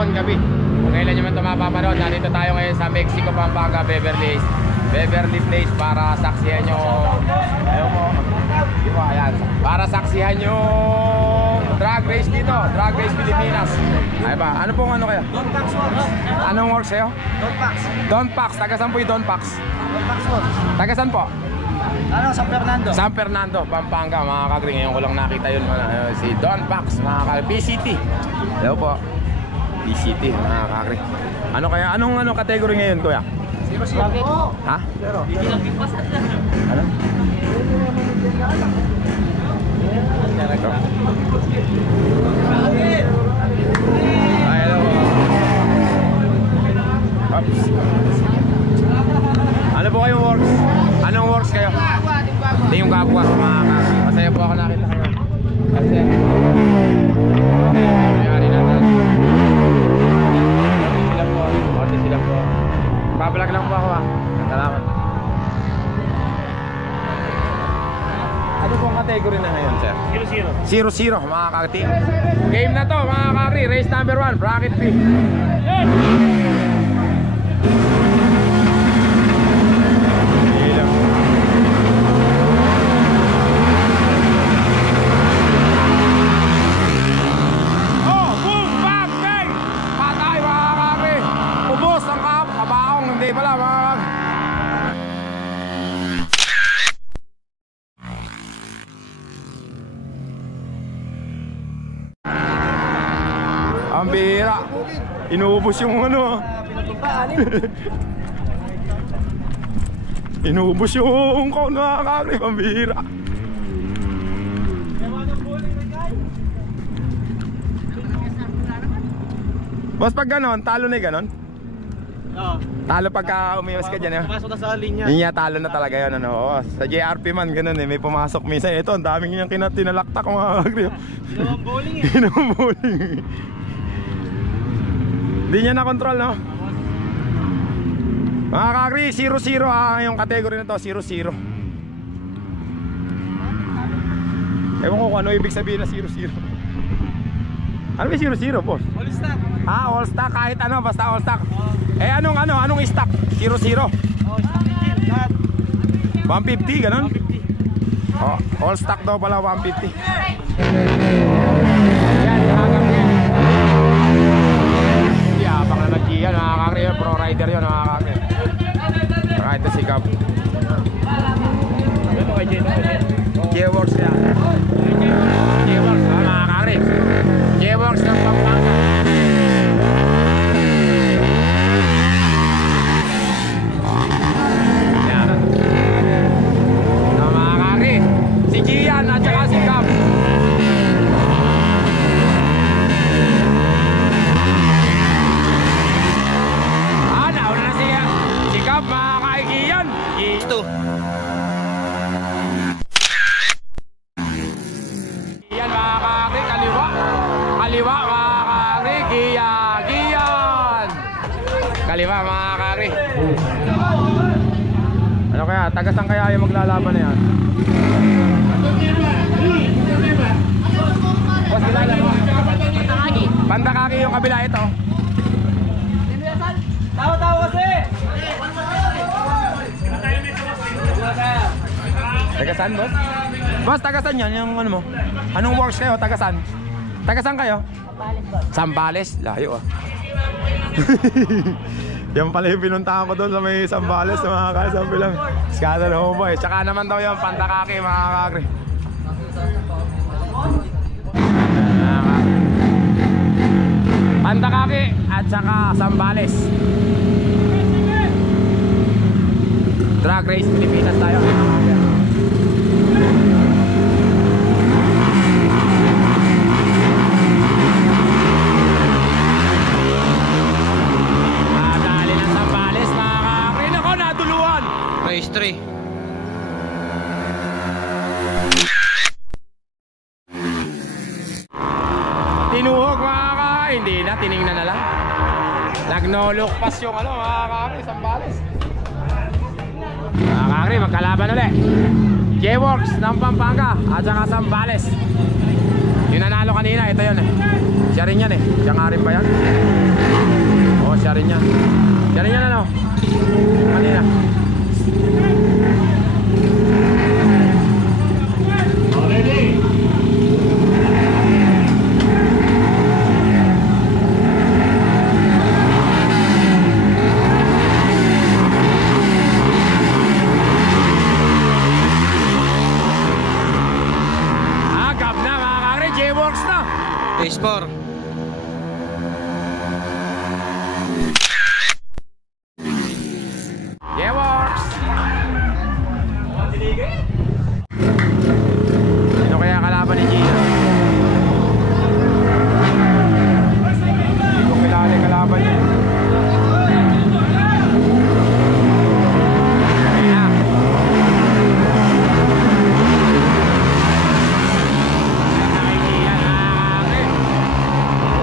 hapon, gabi. Kung kailan nyo man ito mapapanood, nandito tayo ngayon sa Mexico, Pampanga, Beverly Place para saksihan nyo. Ayaw mo. Diba, ayan. Para saksihan nyo drag race dito, Drag Race Pilipinas. Ay ba, ano pong ano kayo? Don Pax Works. Anong works kayo? Don Pax. Don Pax, tagasan po yung Don Pax. Don Pax Works. Tagasan po? Ano, San Fernando. San Fernando, Pampanga, mga kagri. Ngayon ko lang nakita yun, si Don Pax, mga kagri. PCT. Hello po. PCT, mga kagri. Ano kaya, anong category ngayon, kuya? Zero. Ha? Zero. Ano? Ito. Ay, hello. Oops. Ano po kayong works? Anong works kayo? Hindi yung kapwa, mga kagri. Masaya po ako nakita kayo. Kasi nangyari natin. Orte sila po. Pabalag lang po ako ha. Salamat. Ano pong category na ngayon, sir? 0-0 mga kagri. Game na to, mga kagri. Race number 1, bracket B. Ang bihira. Inuubos yung ano. Inuubos yung kaun na kagri. Ang bihira. Boss, pag ganon, talo na ganon? Oo. Talo pagka umiwas ka dyan. Pumasok na sa linya. Yun niya, talo na talaga yun. Ano? Sa JRP man, ganun eh. May pumasok minsan. Ito, ang daming niyang tinalaktak mga kagri. Ginawang bowling eh. Ginawang bowling. Hindi niya na-control, no? Mga kagri, 0-0 yung category na to, 0-0. Ewan ko kung ano ibig sabihin na 0-0. Ano ba 0-0, boss? All stock. All stock, kahit ano, basta all stock. Anong stock? 0-0? Oh, stock engine. Lahat. 150, ganun? 150. Oh, all stock daw pala, 150. Abang naman Gian, mga kakri yun, pro rider yun, mga kakri. Saka ito si Gab. Ito kay J-Works yan. J-Works, mga kakri. J-Works ng Pampanga. Yan. Mga kakri, si Gian at saka si Gab. Mga kaigiyan, ito. Yan mga kakri, kaliwa. Kaliwa mga kakri, giyan. Kaliwa mga kakri. Ano kaya, tagasan kaya yung maglalaban na yan? Boss, kilala mo? Pandakaki. Pandakaki yung kabila ito. Tawa-tawa kasi! Tagasan, boss? Boss, tagasan yan, yung ano mo? Anong works kayo? Tagasan? Tagasan kayo? Sambales, layo ah. Yan pala yung pinuntahan ko doon sa may Sambales, mga kasabi lang. Skadal homeboy. Tsaka naman daw yung Pandakaki, mga kakri. Pandakaki at saka Sambales. Drag Race Pilipinas tayo. Dali ng Sambales, mga kakri. Nako, natuluan. Race 3. Tinuhog, mga kakri. Hindi na, tiningnan na lang. Nagnolok pass yung ano, mga kakri, Sambales. Mga kakri, magkalaban ulit. J-Works ng Pampanga at saka Sambales. Yung nanalo kanina, ito yun eh. Si Siya rin yan eh. Siya nga rin ba yan? Oo, siya rin yan. Siya rin yan ano? Kanina. Agap na mga kakre, J-Works na. Phase 4. J-Works. Sino kaya kalaban ni Gio? Hindi ko kilala yung kalaban niya. Ayan.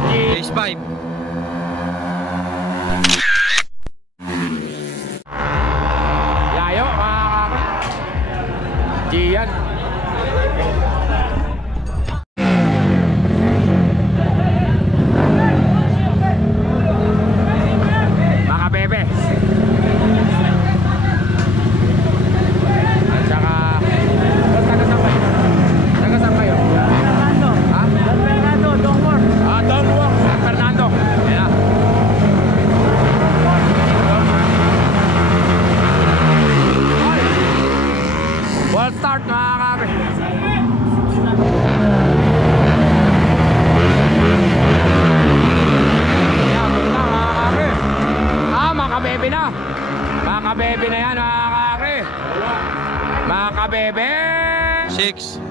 Phase 5. Layo mga kakre. Gian. Mga bebe. At saka taga-saan kayo? Fernando. Ha? Don Fernando, don't work. Ah, don't walk, San Fernando. Ayan. Ball start mga kakre. Ayan, punta mga kakre. Ah, makabebe na. Makabebe na yan mga kakre. Makabebe. 6.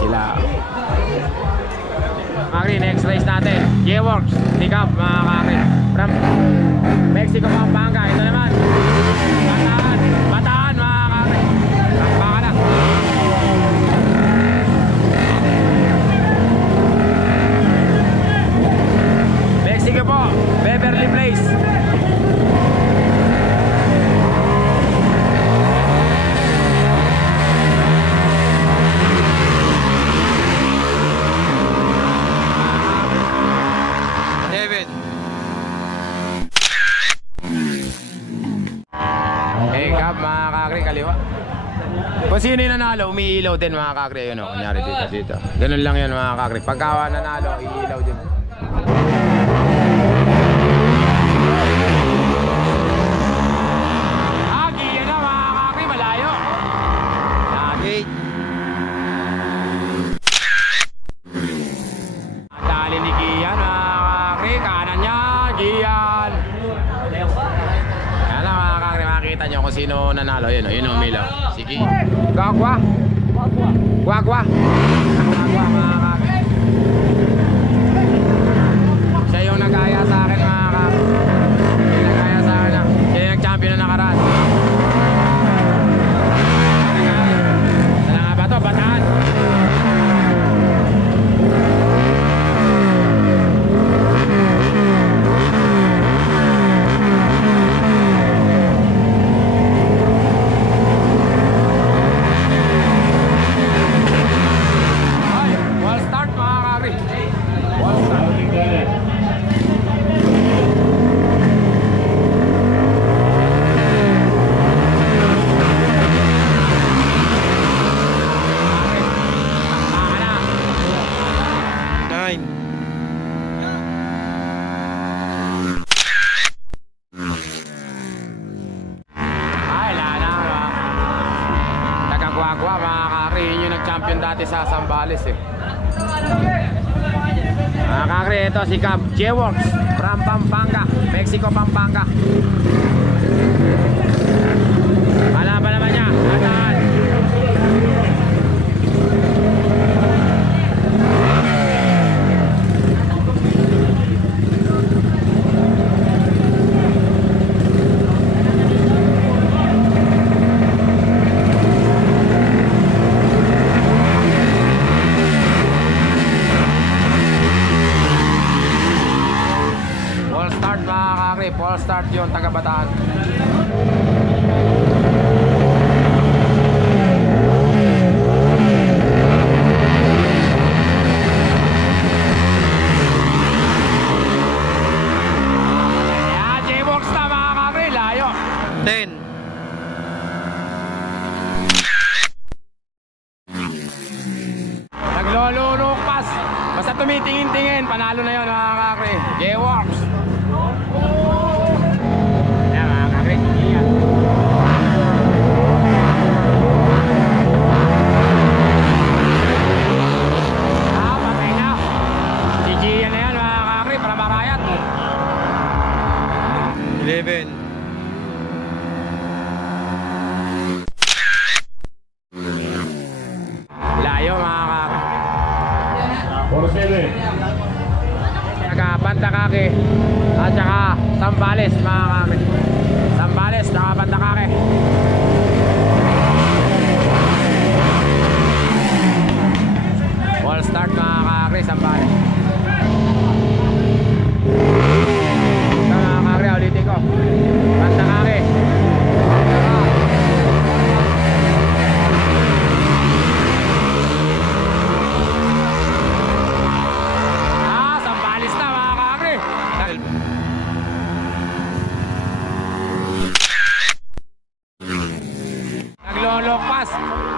Sila. Kakri, next race natin. J-Works, pick up mga kakri. From Mexico, Pampanga. Ito naman. Bataan. Bataan mga kakri. Takpa na. Mexico po. Beverly Place. David. Hey, Gab, mga kakri, kaliwa. Kung sino yung nanalo, umiilaw din mga kakri. Yun o, kunyari dito. Ganun lang yun mga kakri. Pagka nanalo, iilaw din. Gian na mga kakri, malayo. Lagi. Dali ni Gian mga kakri. Kanan niya, Gian. Yan lang mga kakri, makikita nyo kung sino nanalo. Yun o, yun umilaw. Sige. Gagwa. Guagua. Guagua mga kakri. Siya yung nag-aya sa akin mga kakri. Siya yung nag-aya sa akin. Siya yung nag-champion na nakaraan. Sana nga ba ito? Bataan. Ay, wall start mga kakri. Wall start. Takpa na. 9. Ay, lana. Taga-Guagua mga kakri. Yun yung nag-champion dati sa Zambales eh. Mga kakri, ito si Cap J-Works from Pampanga, Mexico, Pampanga. Palaban naman niya. Ataan. Full start mga kakri, full start yun, taga Bataan. Naglolulukpas. Basta tumitingin-tingin, panalo na yun mga kakri. J-Works. Yan mga kakri. Yan. Patay na. Si Gian na yan mga kakri para makayat. 11. Layo mga kakri. Taga Pantakake at saka Sambales mga kakri. Sambales, taga Pantakake. All start mga kakri, Sambales. Ito mga kakri, ulitin ko. Pantakake. Sambales na mga kakri. Naglolokpas.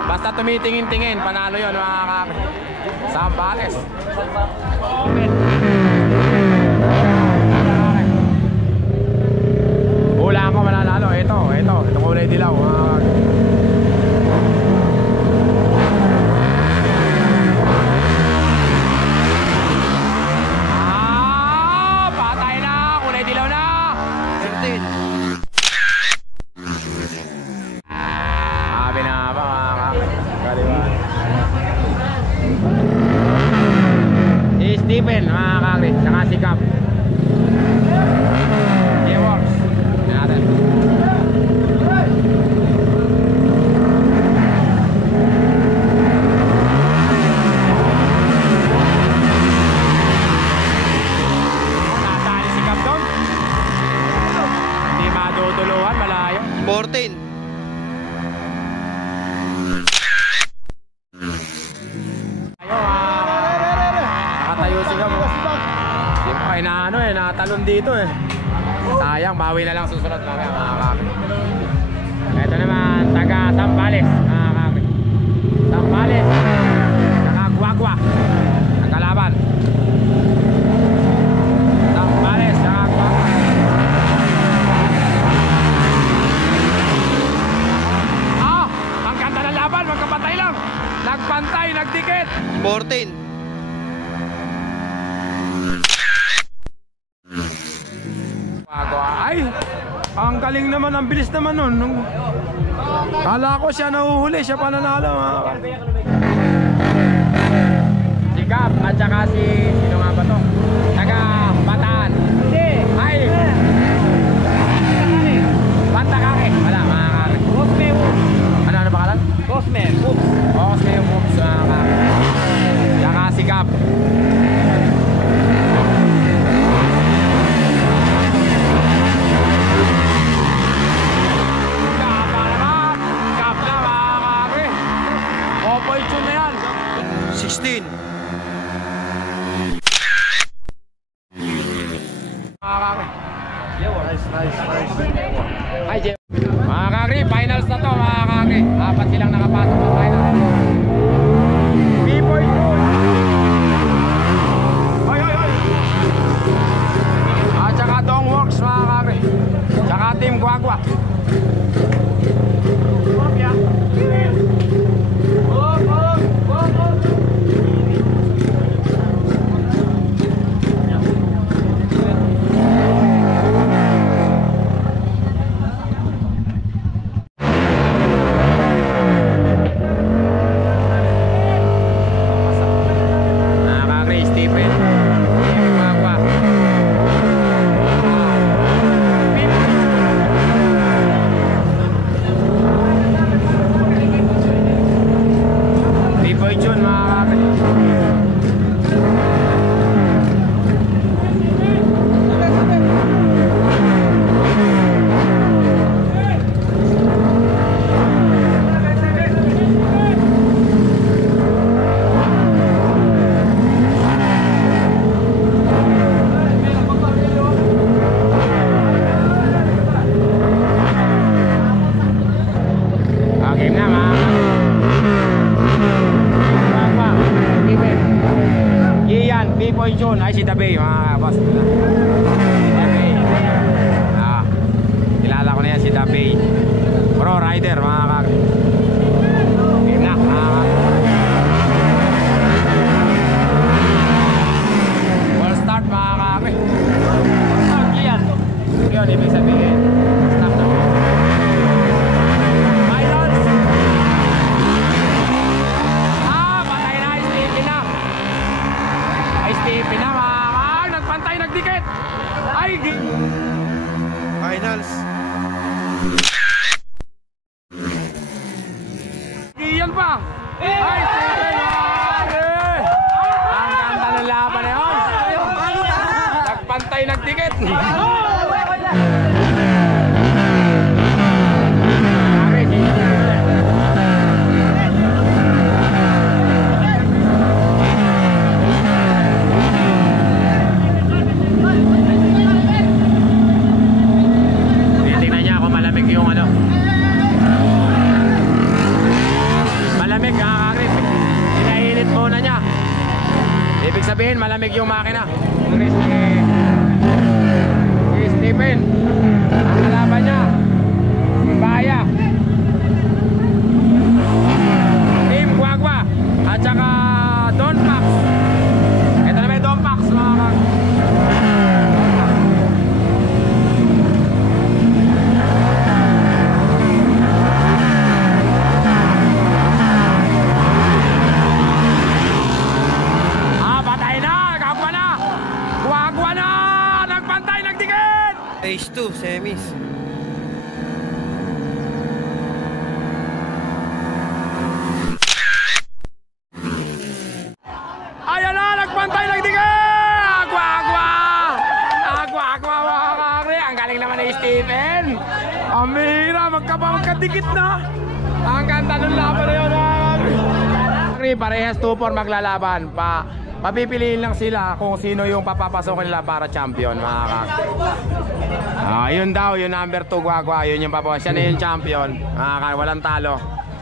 Basta tumitingin-tingin, panalo yun mga kakri. Sambales. Hula ako mananalo. Ito kulay dilaw mga kakri. Patay na. Kulay dilaw na. 13. Sabi na ba mga kakri. Kaliwan. Si Stephen mga kakri. Saka si Cap. J-Works. Yan natin. Natali si Cap doon. Hindi madutuluhan. Malayo. 14. Nakatayo si Cap. Hindi pa kayo na natalon dito eh. Sayang, bawi na lang susunod mamaya mga kakri. Ito naman, taga Sambales mga kakri. Sambales, taga Guagua, nagkalaban. Sambales, taga Guagua. Ang ganda ng laban, magkapatay lang. Nagpantay, nagdikit. 14. Ay, ang galing naman, ang bilis naman nun. Kala ko siya nahuhuli, siya pa nanalo. Si Gap at saka sino nga ba to? Taga Bataan. Ay, Pantakake. Wala, mga kakri. Cosme. Ano ba kalan? Cosme. Cosme yung moves, mga kakri. Saka si Gap. Gap na mga kakri. Opportune na yan. 16. Mga kakri. Hi, Jay. Mga kakri, finals na to mga kakri. Apat silang nakapasok sa finals. B-boy June. At saka Dongworks mga kakri. Saka Team Guagua. Ayan, Pipoy Jun. Ay, si Dabay, mga boss. Si Dabay. Kilala ko na yan, si Dabay. Pro rider, mga kakri. Game na, mga kakri. Full start, mga kakri. Yan. Yun, ibig sabihin. Stop na. Finals. Patay na, Stevie na. Ay, Stevie na, mga kakri. Nagpantay, nagdikit. Ay, Finals. Iyan pa. Ay, Stephen, ang ganda ng laban na yun. Nagpantay, nagdikit. Titingnan niya kung malamig yung ano. Malamig, kakakrit. Pinainit muna niya. Ibig sabihin, malamig yung makina. Si Stephen, ang kalaban niya, Baya, Team Guagua, at saka Don Pax. Ito na may Don Pax, mga kakakrit. Phase 2, semis. Ayan na, nagpantay, nagdikit! Agwa-agwa! Agwa-agwa, mga kakri. Ang galing naman ni Stephen. Amira, magkadikit na. Ang ganda ng laban na yun, mga kakri. Parehas 2-4 maglalaban. Papipiliin lang sila kung sino yung papapasokin nila para champion, mga kakri. Yun daw, yung number 2 Guagua, yun yung papawas. Siya na yung champion. Walang talo.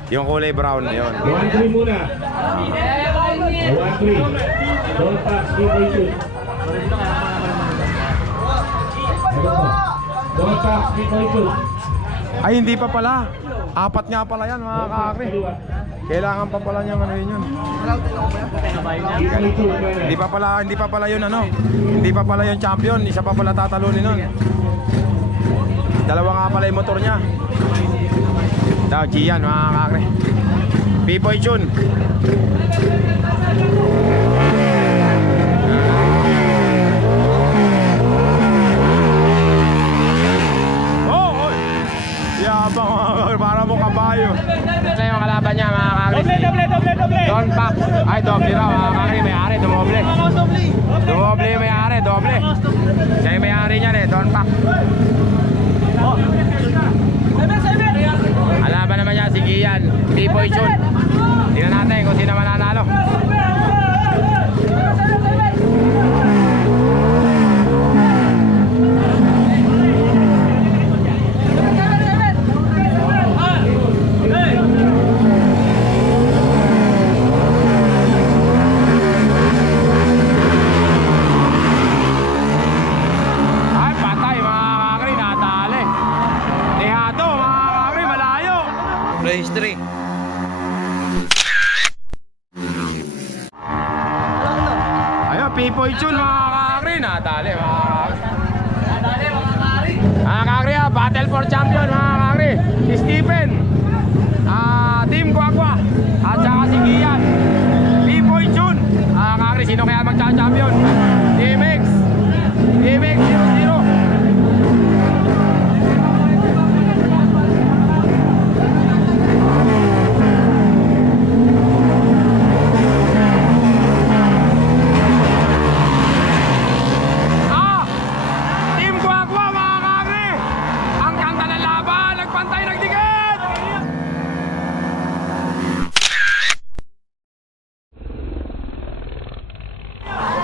Yung kulay brown, yun. 1-3 muna. 1-3. Don't pass, Pipoy Jun. Don't pass, Pipoy Jun. Ay, hindi pa pala. 4 nga pala yan, mga kakri. Kailangan pa pala niyang ano yun. Hindi pa pala yun ano. Hindi pa pala yung champion, isa pa pala tatalunin nun. Dalawa nga pala yung motor niya. Daw, Gian, mga kakre. Pipoy Jun. Oh, yabang mga kakre, para mo kabayo. Ito yung kalaban niya, mga kakre. Doble. Don Pax. Ay, doble raw, mga kakre. May-ari, dumoble. Dumoble yung may-ari, doble. Siya yung may-ari niyan eh, Don Pax. Alaban naman niya si Gian, Pipoy Jun. Tingnan natin kung sino mananalo. Ay, patay, mga kakri, natali. Lihado, mga kakri, malayo. Phase 3. Ayun, Pipoy Jun, mga kakri, natali, mga kakri. Mga kakri, battle for champion, mga kakri. Si Stephen, Team Guagua, at saka si Gian, Pipoy Jun. Mga kakri, sino kaya magcha-champion? DMX 00. Team Guagua, mga kakri. Ang ganda ng laban, nagpantay, nagdikit.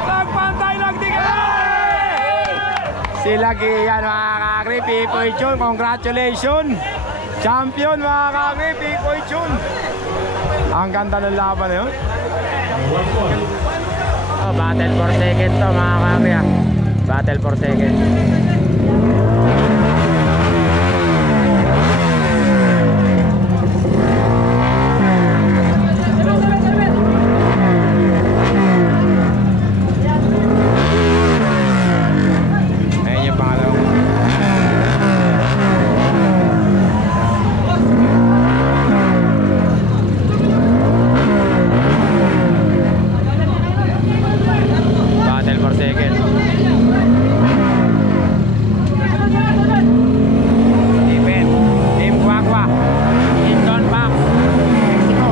Nagpantay, nagdikit. Sila Gian, mga kakri, Pipoy Jun, congratulations. Champion, mga kakri, Pipoy Jun. Ang ganda ng laban na yun. Oh, battle for second to mga kakri ah. Battle for second. Ayun yung pangalawang. Battle for second. Even Team Guagua, Team Don Pax, Mexico.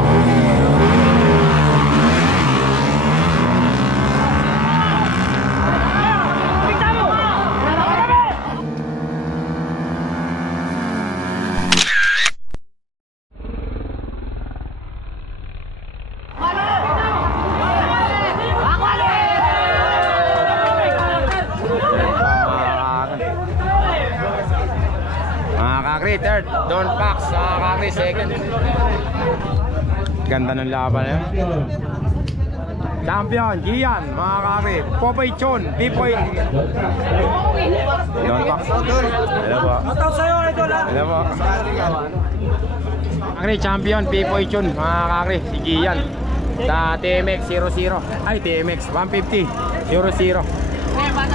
Mga kakri, third. Don Pax, mga kakri, second. Ganda ng laban na yun. Champion, Gian, mga kakri. Popoy Chon, Pipoy. Don Pax. Hello po. Hello po. Kakri, champion, Pipoy Chon, mga kakri. Si Gian. Sa TMX 00. Ay, TMX 150 00.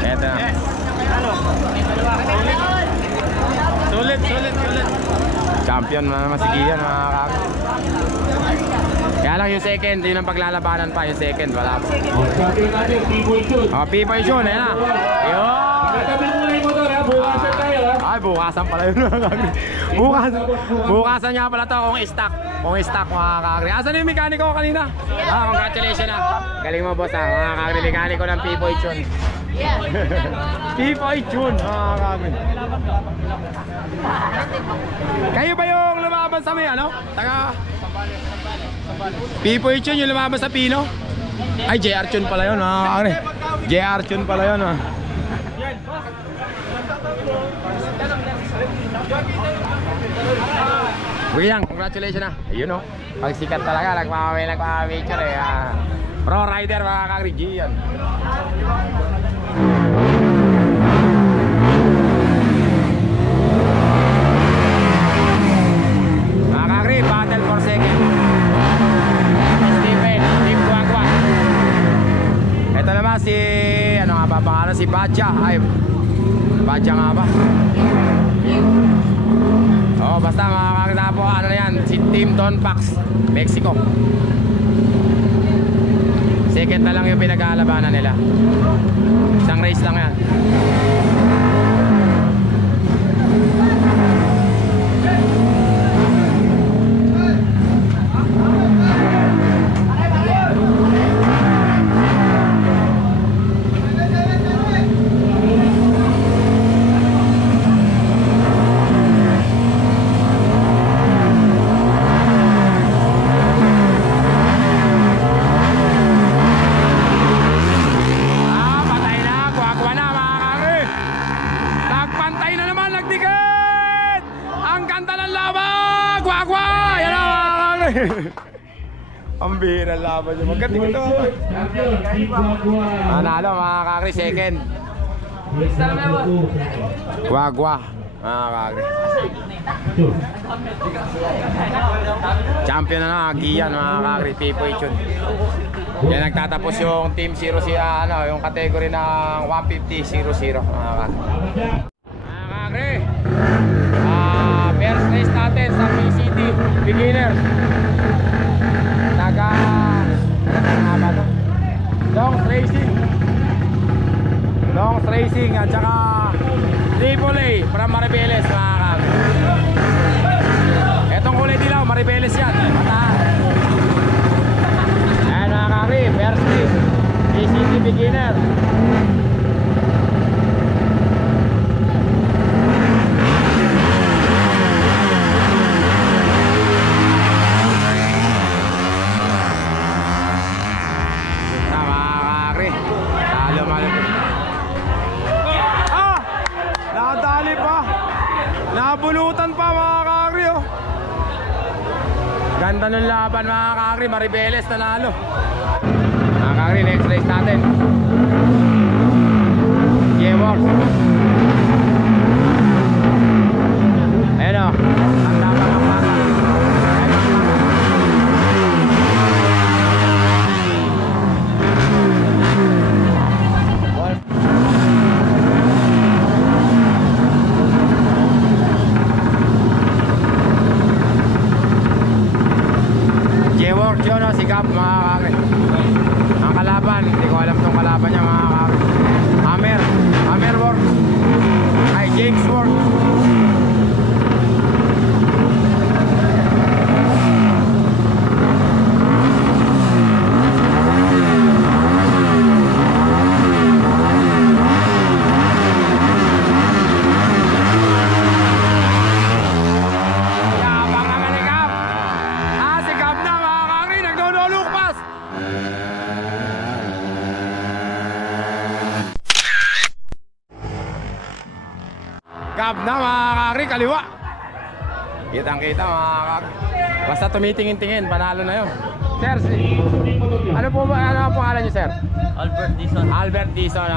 Eto na. Sulit. Champion naman si Gian, mga kakri. Kaya lang yung second, yun ang paglalabanan pa. Yung second, wala pa. Champion natin, Pipoy Chun. Oh, Pipoy Chun, ayun na. Yun. Katabi mo na yung motor ha, bukasan tayo ha. Ay, bukasan pala yun, mga kakri. Bukasan niya pala to kung stock. Kung stock, mga kakri. Asan yung mekaniko ko kanina? Congratulations na. Galing mo, boss ha. Mga kakri, mekaniko ng Pipoy Chun. Pipoy Chun, mga kakri. Kayo ba yung lumaban sa may ano? Taga Pipoy Chun yung lumaban sa Pino? Ay, JR Chun pala yun, mga kakri. JR Chun pala yun, ha. Kuya, congratulations na. Ayun o. Pag sikat talaga, nagpapicture eh. Pro rider, mga kakri, Gian. Mga kakri, battle for second. Steven, Team Guagua. Ito naman si, ano nga ba pangalan? Si Badja. Ay, Badja nga ba? Oh, basta mga kakri po, ano na yan, si Team Don Pax, Mexico. Second na lang yung pinag-aalabanan nila. Isang race lang yan. Ang bihira laban nyo. Magkating ito. Manalo mga kakri, second. Guagua, mga kakri. Champion na na, Gian, mga kakri, Pipoy Chun. Yan nagtatapos yung team 00, ano, yung category ng 150-00, mga kakri. Mga kakri, first race natin sa PCT Beginners. Longs Racing at saka AAA from Maribeles, mga kakri. Etong kulay dilaw, Maribeles yan, mataas. Ayan mga kakri, first race PCT Beginner. Nabulutan pa, mga kakri, oh. Ganda ng laban, mga kakri. Maribeles nanalo. Mga kakri, next race natin. J-Works. Ayan o. Ang dapat ang bata. J-Works yun o, si Gab mga kakri. Ang kalaban, hindi ko alam itong kalaban niya mga kakri. Hammer Works. Ay, James Works. Yabang naman ni Gab. Si Gab na mga kakri, nagdodolukpas. Gab na mga kakri, kaliwa. Kitang kita mga kakri. Basta tumitingin-tingin, panalo na yun. Sir, ano po ba, ano ang pangalan niyo sir? Albert Dizon. Albert Dizon,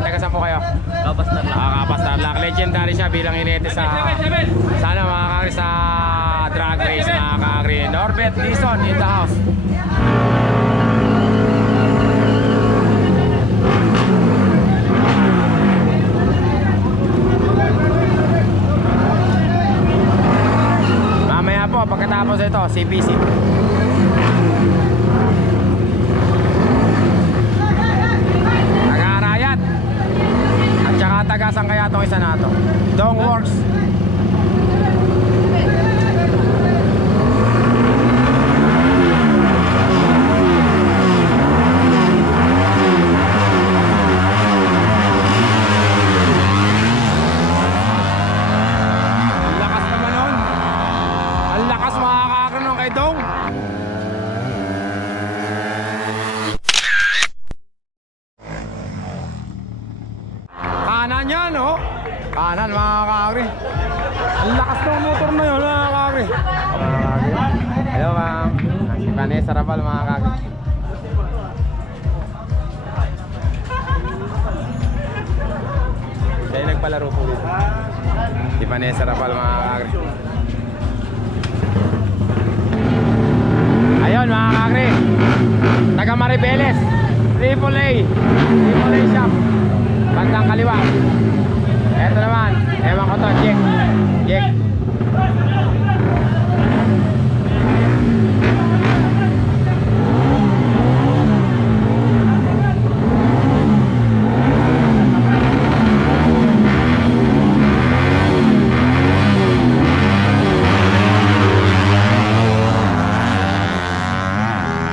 taga saan po kayo? Kapas na lang. Kapas Tarlac. Legendary siya bilang inete sa sana mga kakri sa drag race mga kakri. Norbert Dizon in the house. Mamaya po pagkatapos ito CPC. Taga-Arayat. At saka taga-saan kaya itong isa na ito? Dong Works. Ang lakas naman nun. Ang lakas mga kakri nun kay Dong. Kanan yan, oh. Kanan mga kakri. Ang lakas ng motor na yun mga kakri. Hello ma'am. Si Vanessa Rabal mga kakri. Siya yung nagpalaro po dito. Si Vanessa Rabal mga kakri. Ayun mga kakri. Taga Maribeles. AAA shop. Bandang kaliwa. Eto naman, ewan ko to, Jack.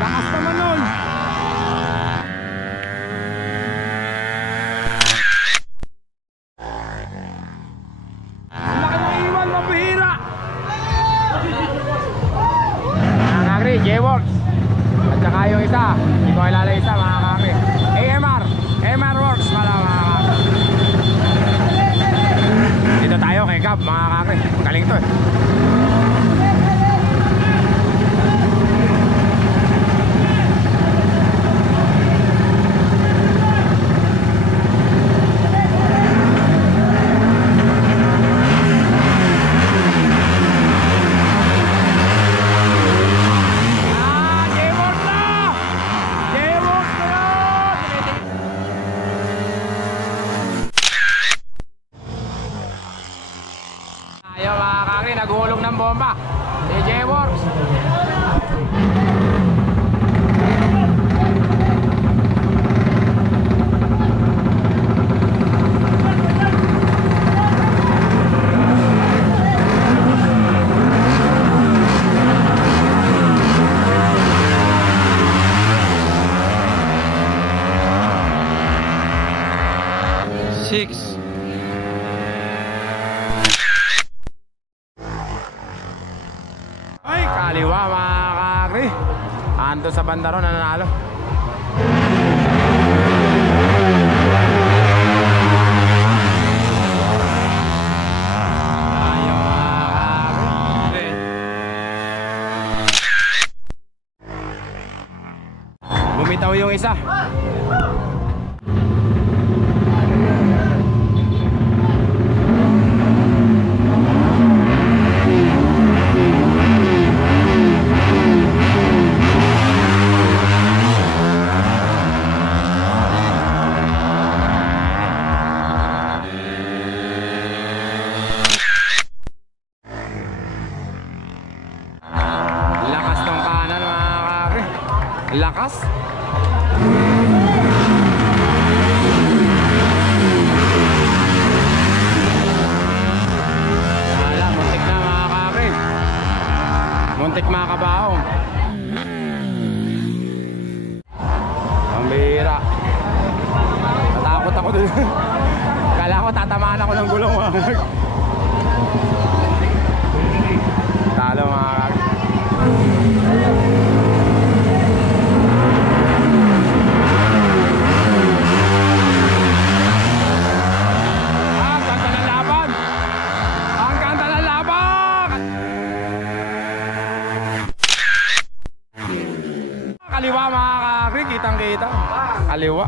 Lakas naman nun. Ang laki ng iwan, mapihira. Mga kakri, J-Works. At saka yung isa, hindi ko kilala isa mga kakri. AMR Works pala mga kakri. Dito tayo kay Gab mga kakri. Galing to eh. J-Works na! J-Works na yun! Ayaw mga kakri, naghulog ng bomba. Si J-Works. Six. Ay, kaliwa mga kakri. Ando sa banda ron, nanalo. Ayaw mga kakri. Bumitaw yung isa. Lakas ng kanan mga kakri. Lakas. Wala, muntik na mga kakri. Muntik makabaho. Ang bihira. Natakot ako dun. Kala ko tatamaan ako ng gulong mga kakri. Talo mga kakri. Kaliwa mga kakri, kitang kita. Kaliwa.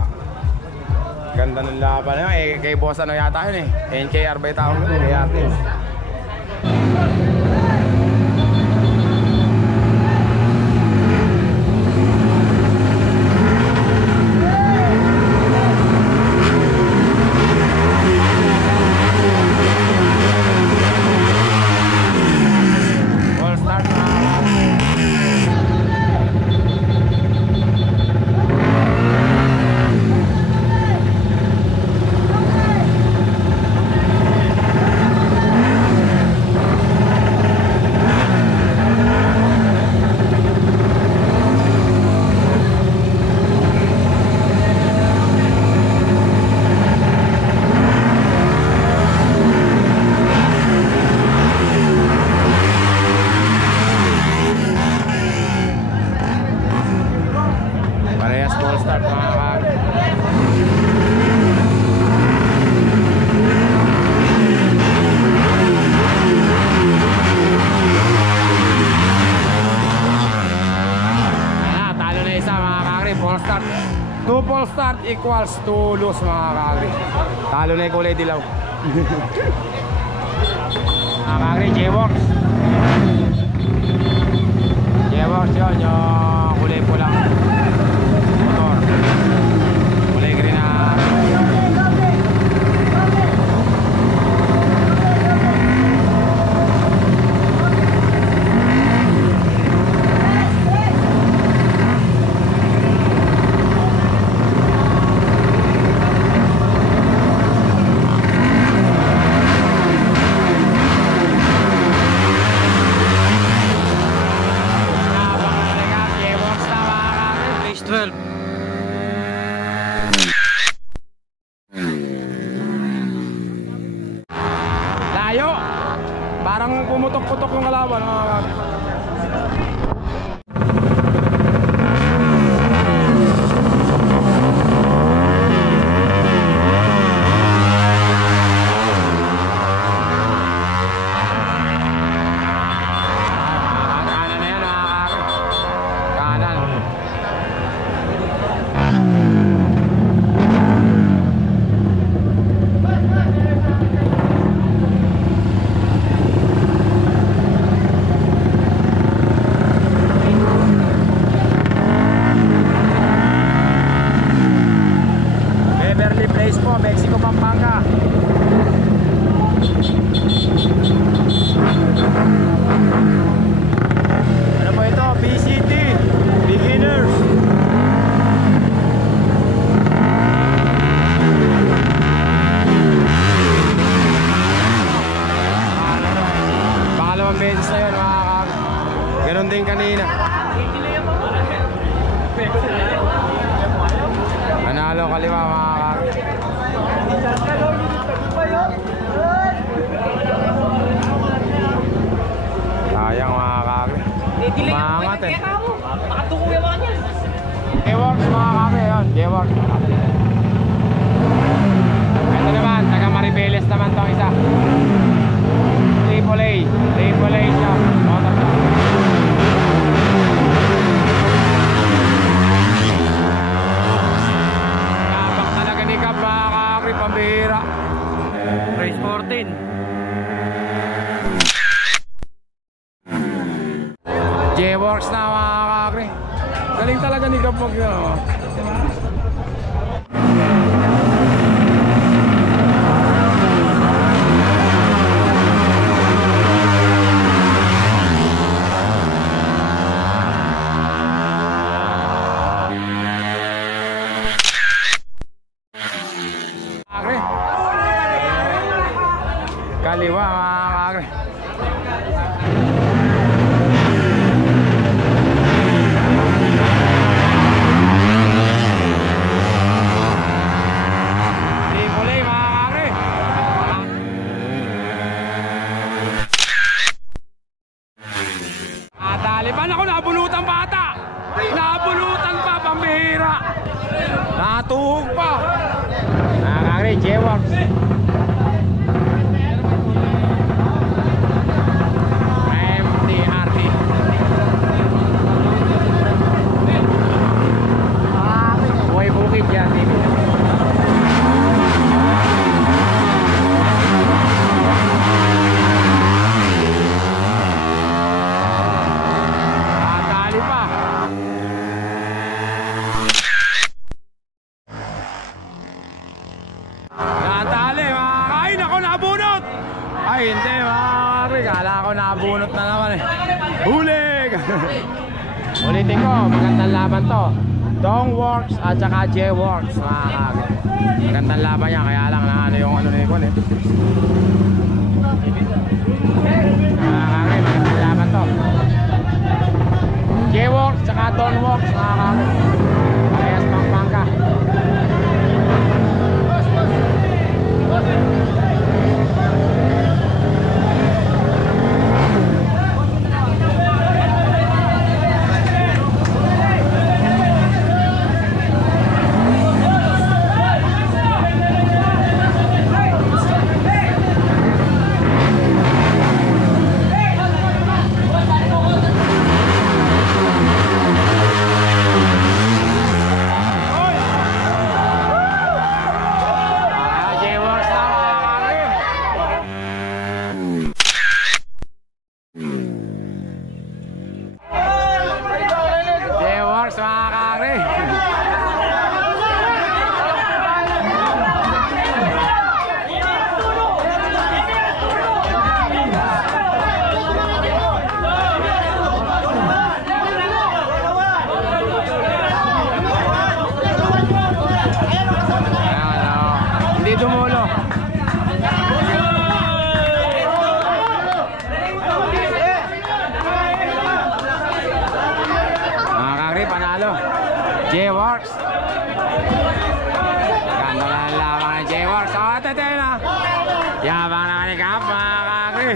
Ganda ng laban na yun. Kay boss ano yata yun NKR ba yung tawag yun? Kay artist. All start mga kakri. Parehas full start mga kakri. Talo na isa mga kakri. Full start. 2 full start equals 2 loose mga kakri. Talo na yung kulay dilaw. Mga kakri, J-Works. J-Works yun, yung kulay pulang motor. Kulay green na. J-Works na mga kakri. Race 12. Layo! Parang pumutok-putok yung kalaban mga kakri. Kanan na yan mga kakri. Kanan. Beverly Place po, Mexico, Pampanga. Ano po ito? BCT Beginners. Pangalawang beses na yun mga kakri. Ganon din kanina. Manalo kaliwa mga kakri. Sayang mga kakri. Umangat eh. J-Works mga kakri yun. J-Works. Ito naman, taga Maribeles naman to isa. Triple A siya. Motor shop. kakri. Galing talaga ni Kapag yun. Oh. Kakri. Kaliwa mga kakri. Taliban ako, nabulutan bata. Nabulutan pa, pambihira. Natuhog pa. Nakakari, J-Works. MTRT. Buhay bukid yan, TV. Ay, hindi mga kakri. Kala ko nabunot na naman eh. Hulig! Ulitin ko, magandang laban to. Dongworks at saka J-Works mga kakri. Magandang laban yan, kaya lang na ano yung ano na ikon eh. Mga kakri, magandang laban to. J-Works at saka Dongworks mga kakri. Parehas pang-pangka. Dumulo. Mga kakri, panalo. J-Works. Ganda na lamang ng J-Works. O, tete na. Yabang naman ni Kap, mga kakri.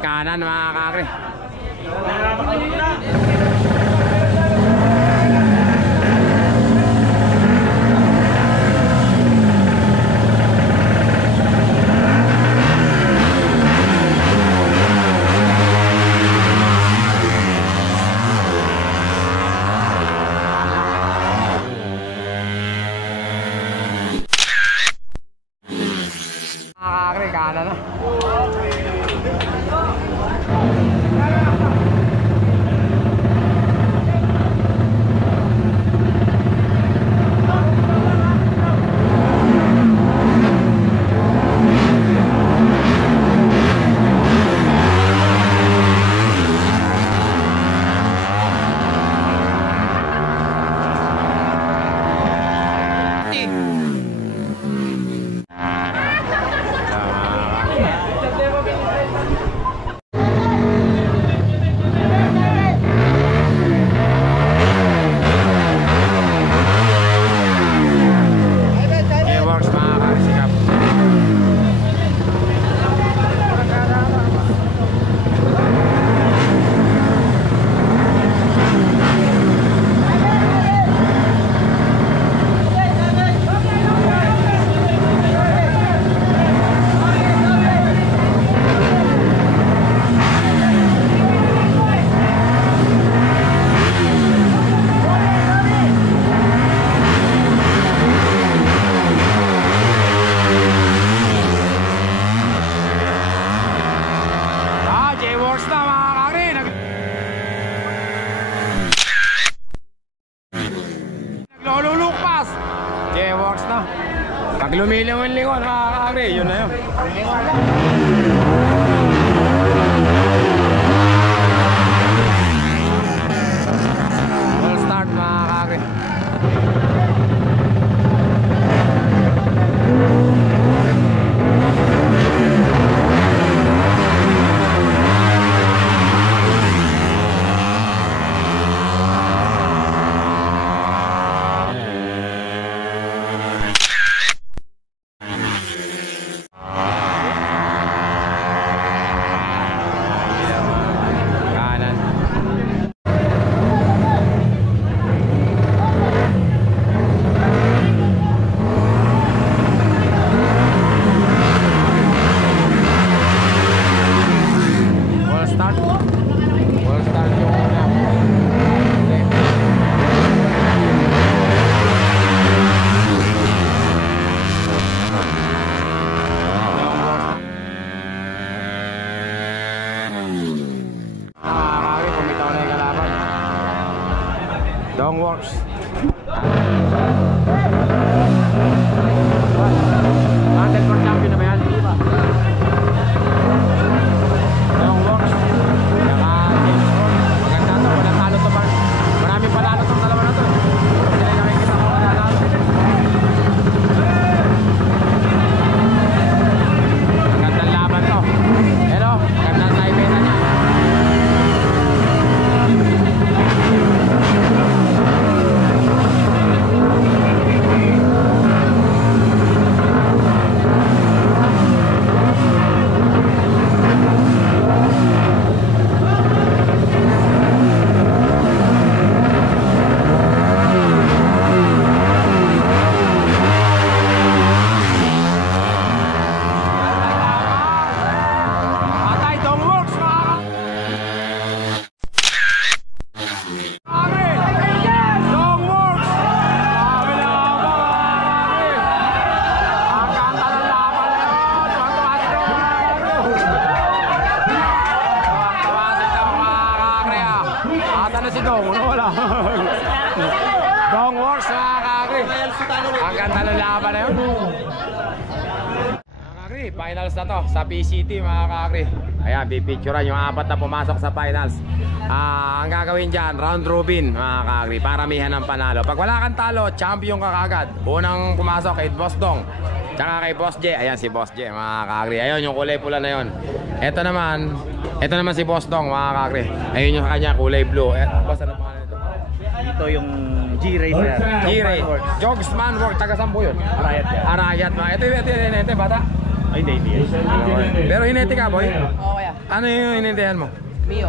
Kanan mga kakri. Kakri, kanan na. J-Works na mga kakri. Naglululukpas. J-Works na. Pag lumilingon-lingon mga kakri, yun na yun. Full start mga kakri. Dongworks. Battle for champion na ba yan? Dongworks. Saka James Bond. Maganda to. Walang talo to ba? Maraming panalo itong dalawa na to. Sila yung nakikita ko mananalo. Magandang laban to. Pero, magandang saibeta niya. Dongworks mga kakri. Ang ganda ng laban na yun. Mga kakri, finals na to sa PCT mga kakri. Ayan, pipicturean yung apat na pumasok sa finals. Ang gagawin dyan, round robin mga kakri, paramihan ng panalo. Pag wala kang talo, champion ka kagad. Unang pumasok kay Boss Dong, tsaka kay Boss J. Ayan si Boss J mga kakri. Ayun yung kulay pula na yun. Ito naman si Boss Dong mga kakri. Ayun yung kanya kulay blue. Boss, ano pangalan nito? Ito yung G-Ray sir. G-Ray. Jogsman Work. Taga saan po yun? Arayat yan. Arayat. Ito, bata. Ay, hindi. Pero hinete ka, boy? Oo, kaya. Ano yung hinetehan mo? Mio.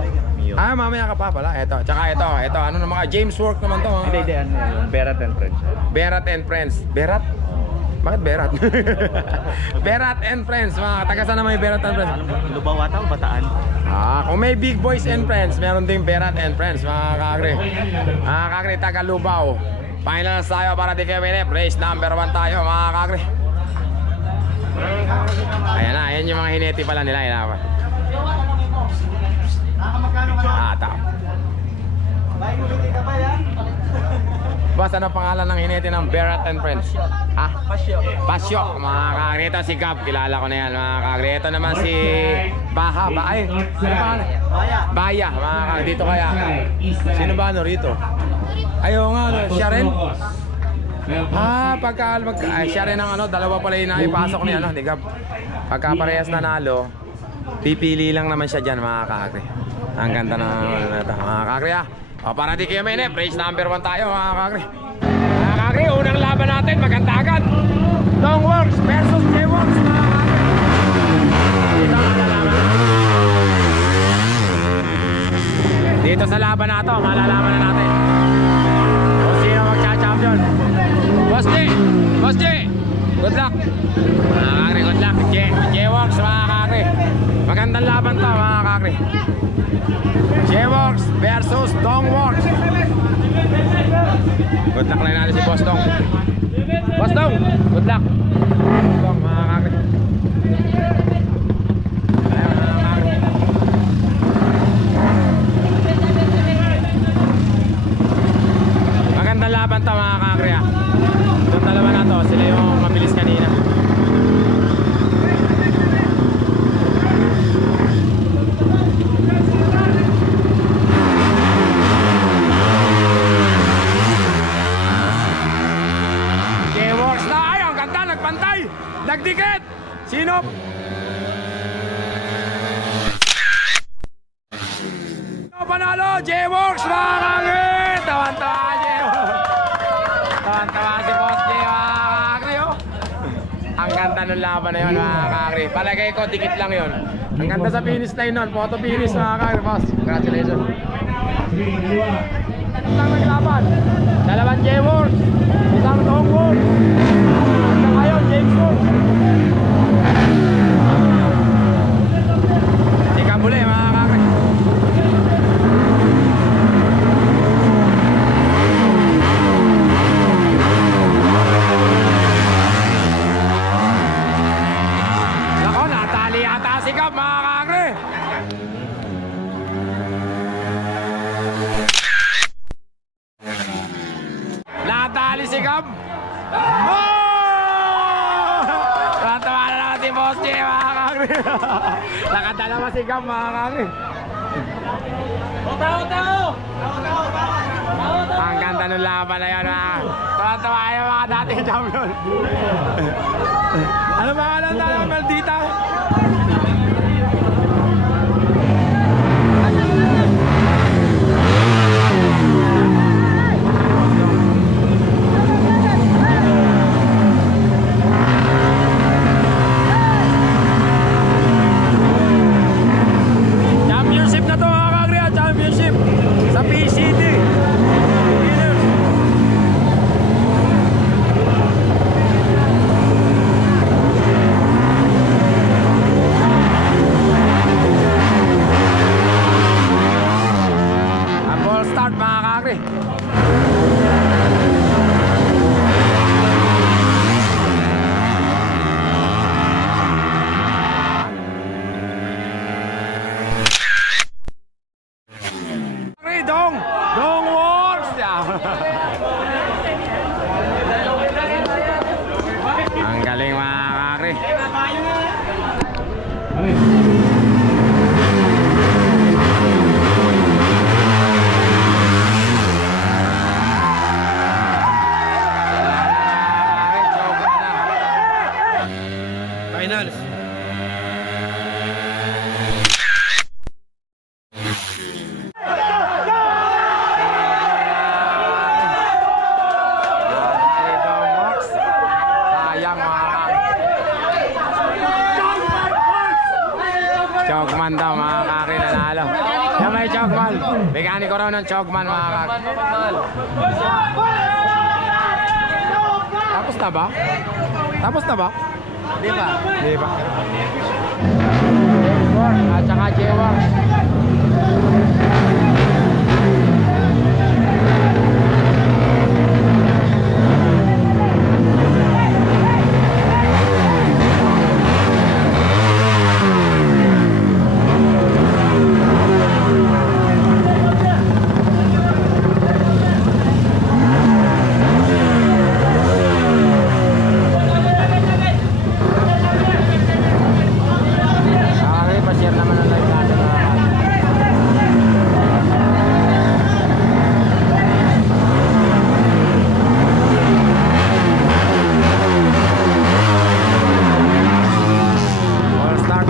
Ah, mamaya ka pa pala. Ito. Tsaka ito. Ano na mga James Work naman to. Hindi, ano yung Berat and Friends. Berat and Friends. Berat? Bakit Berat? Berat and Friends. Mga taga saan naman yung Berat and Friends? Lubao ata o Bataan? Kung may Big Boys and Friends, meron ding Berat and Friends, mga kakri. Mga kakri, taga Lubao. Finals tayo para di kayo minip. Race number 1 tayo, mga kakri. Ayan na, ayan yung mga hineti pala nila. Ayan na. Tao. Boss, ano pangalan ng hinete ng Berat and Friends? Ha? Pasyo. Mga kakri, ito si Gab. Kilala ko na yan, mga kakri. Ito naman si Baha. Ay, ano pangalan? Baya. Mga kakri, dito kaya. Sino ba ano rito? Ayaw nga, siya rin? Siya rin ang dalawa pala yung naipasok ni ni Gab. Pagka parehas nanalo, pipili lang naman siya dyan, mga kakri. Ang ganda na ito, mga kakri. Para di kayo mainip, race number 1 tayo, mga kakri. Mga kakri, unang laban natin, maganda agad. Dongworks versus J-Works, mga kakri. Dito sa laban na ito, malalaman na natin kung sino magcha-champion. Boss J! Boss J! Good luck! Mga kakri, good luck. J-Works, mga kakri. Magandang laban to, mga kakri. J-Works versus Dongworks. Good luck lang natin si Boss Dong. Boss Dong, good luck. Boss Dong, mga kakri. Ayan, mga kakri. Panalo, J-Works mga kakri! Tawan-tawa J-Works! Tawan-tawa si Boss J mga kakri oh! Ang ganda ng laban na yun mga kakri. Palagay ko, dikit lang yun. Ang ganda sa finish line nun. Photo finish mga kakri, boss. Congratulations. Isang naglaban. Dalawang J-Works. Isang Dongworks. Hanggang ngayon, James Works. Hindi ka muli mga kakri. Nako, natali yata si Gab mga kakri. Natali si Gab. Oh! Natawa na naman si Boss J mga kakri. Nakadalawa si Gab mga kakri. Ang ganda ng laban na yan mga. Tawa-tawa yung mga dating champion. Ano ba ka lang tayo, Maldita? Championship na to mga kakri, championship sa PCT. Start mga kakri. Dong Works. Ang galing mga kakri. Finals. Chogman daw mga kakri nanalo. Yan may Chogman. Mekaniko raw ng Chogman mga kakri. Tapos na ba? Tapos na ba? Di ba? Di ba? At saka J-Works. Pa-share naman ang live natin. All start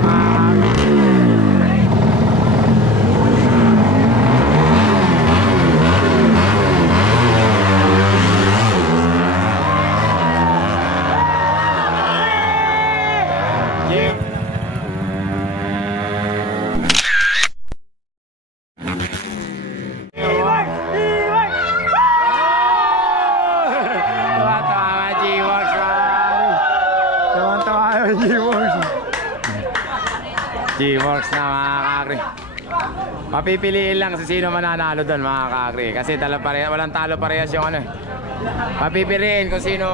J-Works na mga kakri. Papipiliin lang sa sino mananalo doon mga kakri. Kasi walang talo parehas yung ano. Papipiliin kung sino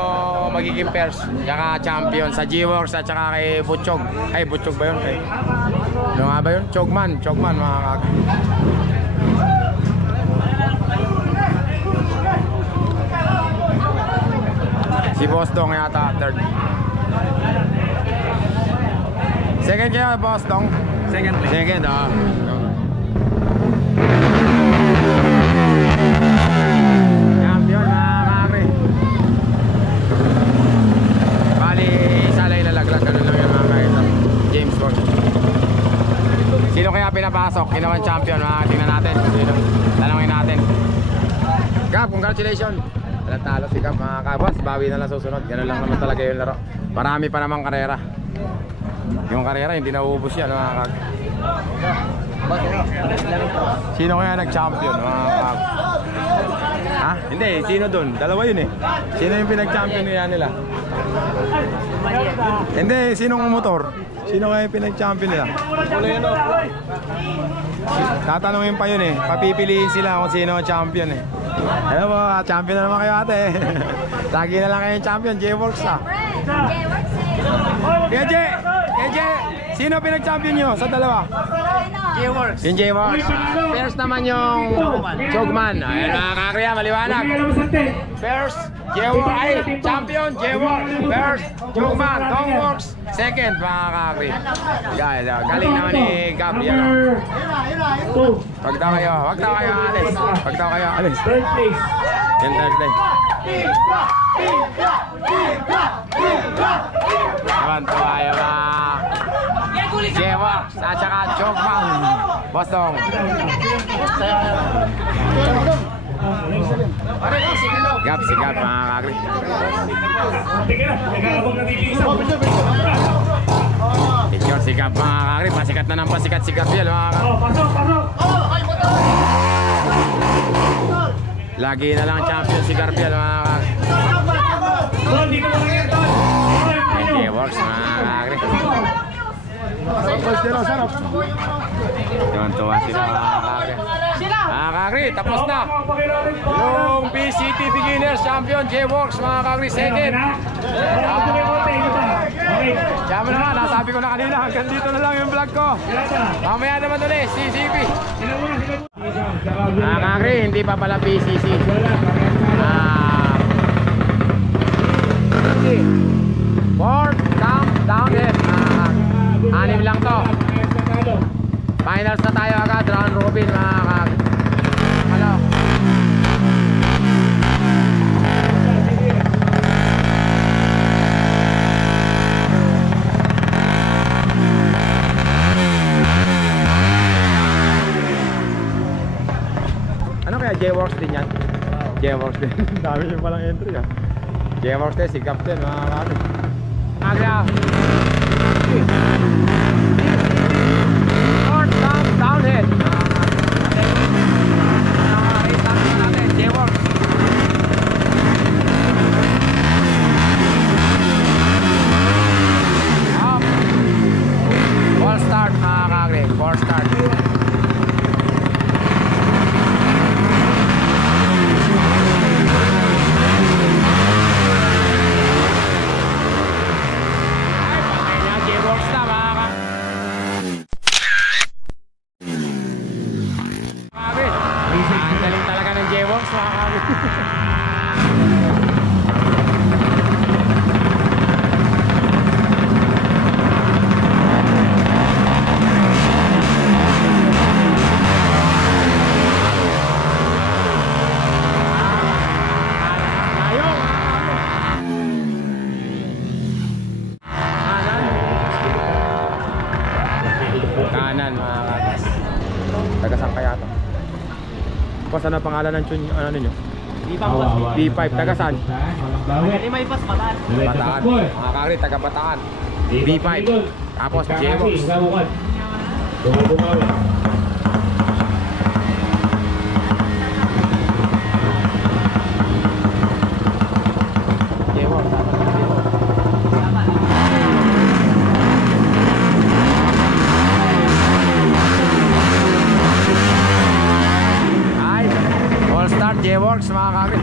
magiging first tsaka champion sa J-Works at tsaka kay Butchog. Ay Butchog ba yun? Ano nga ba yun? Chogman mga kakri. Si Boss Dong yata third. Second kaya Boss Dong? Second place. Second, champion mga kakri. Bali, isa lang ilalaglag. Ganun lang yung mga kakri. James Works. Sino kaya pinapasok? Ginawan champion. champion. Tingnan natin. Tanungin natin. Gab, congratulations. Talo si Gab mga kabas. Bawi na lang susunod. Ganun lang naman talaga yung laro. Marami pa namang karera. Yung karera hindi nauubos yan mga kag. Sino kaya nag-champion mga kag? Ha? Hindi, sino dun? Dalawa yun eh. Sino yung pinag-champion nila? Hindi, sinong motor? Sino kaya yung pinag-champion nila? Tatanungin pa yun eh. Papipiliin sila kung sino ang champion eh. Hello po, champion na naman kayo ate. Lagi na lang kayo yung champion, J-Works ah. KJ, sino pinag-champion nyo sa dalawa? J-Works. Yung J-Works. First naman yung Chogman. Ayan mga kakriya, maliwanag. First, J-Works. Ay, champion, J-Works. First, Chogman, Dongworks. Second, mga kakriya. Guys, galing naman ni Gab. Wag daw kayo alis. Third place. Yung third place. Naman tayo mga J-Works at saka Chogman. Bosong. Gab, si Gab mga kakri. Teka, abang natitiisa. Picture si Gab mga kakri. Pasikat na ng pasikat si Gabriel mga kakri. Pasok. Lagi na lang champion si Gabriel mga kakri. Tol, dito mo lang yan, Tol. J-Works mga kakri. Tuwan-tuwa sila mga kakri. Mga kakri, tapos na yung PCT Beginners Champion J-Works mga kakri. Second. Diyan naman, nasabi ko na kanina, hanggang dito na lang yung vlog ko. Mamaya naman ulit, CCP. Mga kakri, hindi pa pala PCC. Fourth camp downhill. Anim lang to. Finals na tayo agad, round robin mga kakri. Hello. Ano kaya J-Works din yan? J-Works din. Dami yung palang entry ah. J-Works din, si Captain mga kakri. Agla. North down downhill. J-Works. Up. Ball start mga kakri. Ball start. Kanan mga kagas. Tagasang kaya to? Boss, ano pangalan ng tune, ano ninyo? B5, tagasan? Bataan. Mga kakri, taga Bataan. B5. Tapos J-Works. J-Works mga kakri.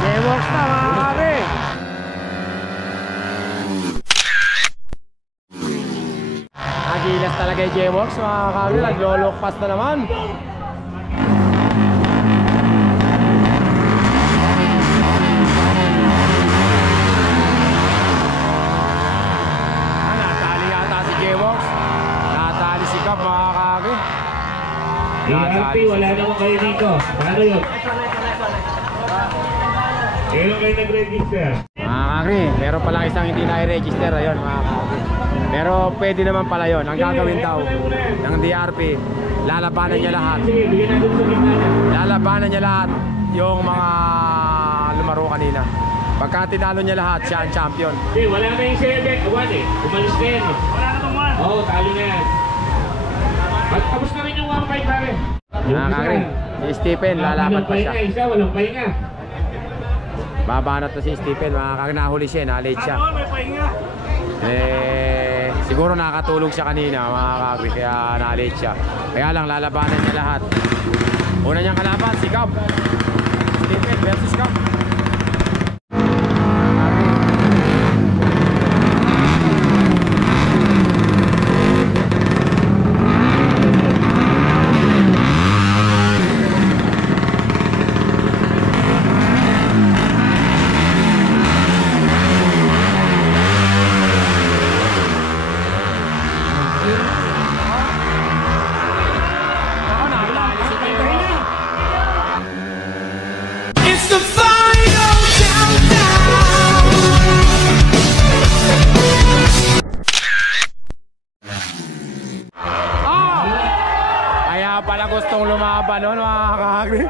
J-Works na mga kakri. Agilas talaga yung J-Works mga kakri. Naglolokpas na naman. ERP, wala naman kayo dito. Paano yun? Kailan kayo nag-register? Mga kakri, meron palang isang hindi na-register. Ayun mga kakri. Pero pwede naman pala yun. Ang gagawin daw ng DRP, lalabanan niya lahat. Sige, bigyan natin sa gitna niya. Lalabanan niya lahat yung mga lumaro kanina. Pagka tinalo niya lahat, siya ang champion. Hindi, wala na yung 7, 1 eh. Umalis na yan. Wala na itong 1. Oo, talo na yan. At tapos na rin yung 1-5 pare. Mga kakri, si Stephen, lalaban pa siya. Isa, walang pahinga. Babanat na si Stephen, mga kakri, nahuli siya, na-late siya. May pahinga. Siguro nakatulog siya kanina, mga kakri, kaya na-late siya. Kaya lang, lalabanan niya lahat. Una niyang kalaban, si Gab. Stephen versus Gab. Pala gustong lumaban nun, mga kakri.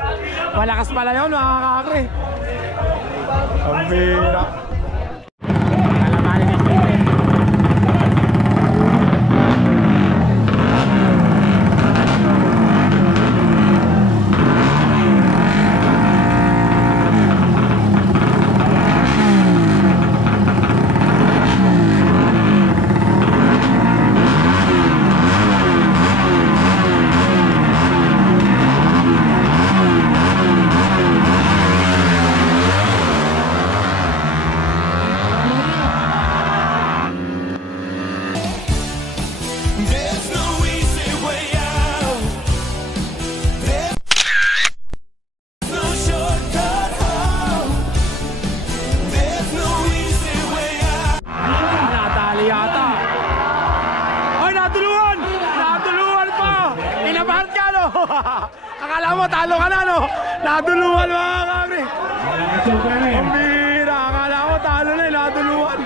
Malakas pala yun, mga kakri. Ang bira. Lalabanin ni Stephen. Akala mo talo ka na, no? Naduluhan, mga kakri. Ang bira, akala mo talo na, naduluhan.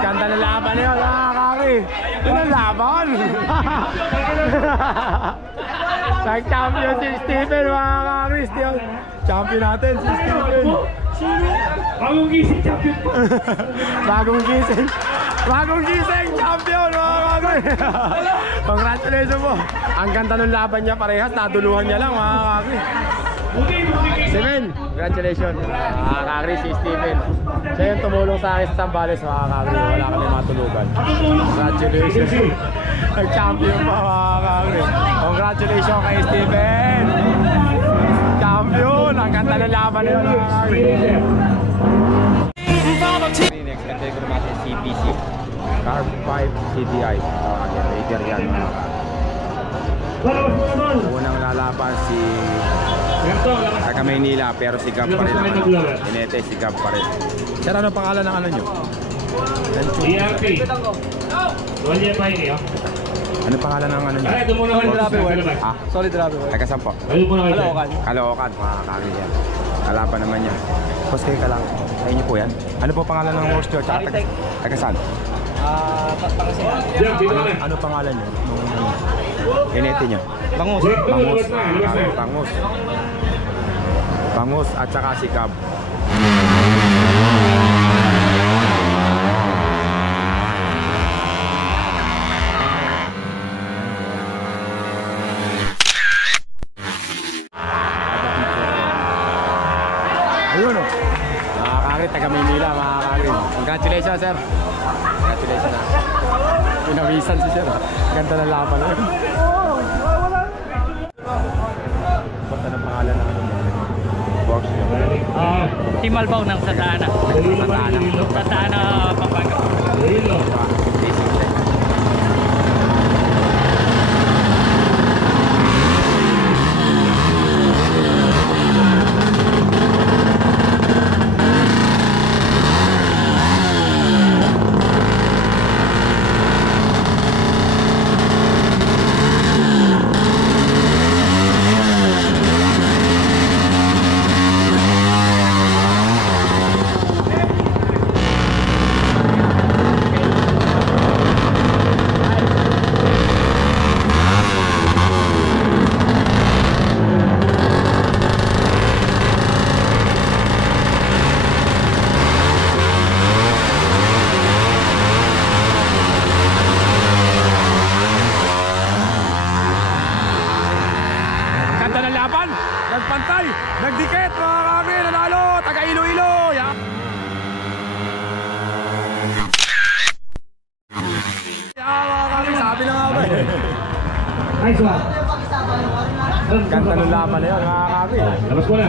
Ganda na laban na yun, mga kakri. Yun ang laban. Nag-champion si Stephen, mga kakri. Champion natin si Stephen. Bagong gising champion po. Bagong gising. Bagong gising, champion, mga kakri. Congratulations po. Ang ganda ng laban niya parehas, naduluhan niya lang, mga kakri. Steven, congratulations. Mga kakri, si Steven. Siya yung tumulong sa akin sa Zambales, mga kakri. Wala kami matulugan. Congratulations. Nag-champion pa, mga kakri. Congratulations kay Steven. Champion. Ang ganda ng laban niya, mga kakri. Next category natin, CPC. Carb 5 CDI. Rater yan, mga kakri. Unang lalaban si taga Maynila, pero si Gab pa rin. Inete, si Gab pa rin. Sir, ano pangalan ng ano nyo? DRP. Dolya pa yun, ano pangalan ng ano nyo? Ay, ito muna kayo. Ah, Solid Rabi. taga saan po? Ayun muna kayo. Kaloocan, mga kakri yan. Kalaban naman yan. Tapos kayo kalang, sa inyo po yan. Ano po pangalan ng horse nyo? Taga saan? Pangasinan. Diyan, dito ka na. Ano pangalan nyo? Inete nyo? Bangus. Bangus, Bangus. Bangus at saka si Gab. Ayun o. Mga kakri, taga Maynila, mga kakri. Congratulations, sir. Congratulations na. Pinawisan si sir. Ganda ng laban na yun. Ba't anong pangalan na ano? Box yun. Timalbaw ng Santa Ana. Santa Ana, Pampanga. Nice one. Ganda ng laban na yun, mga kami. Labas mo na.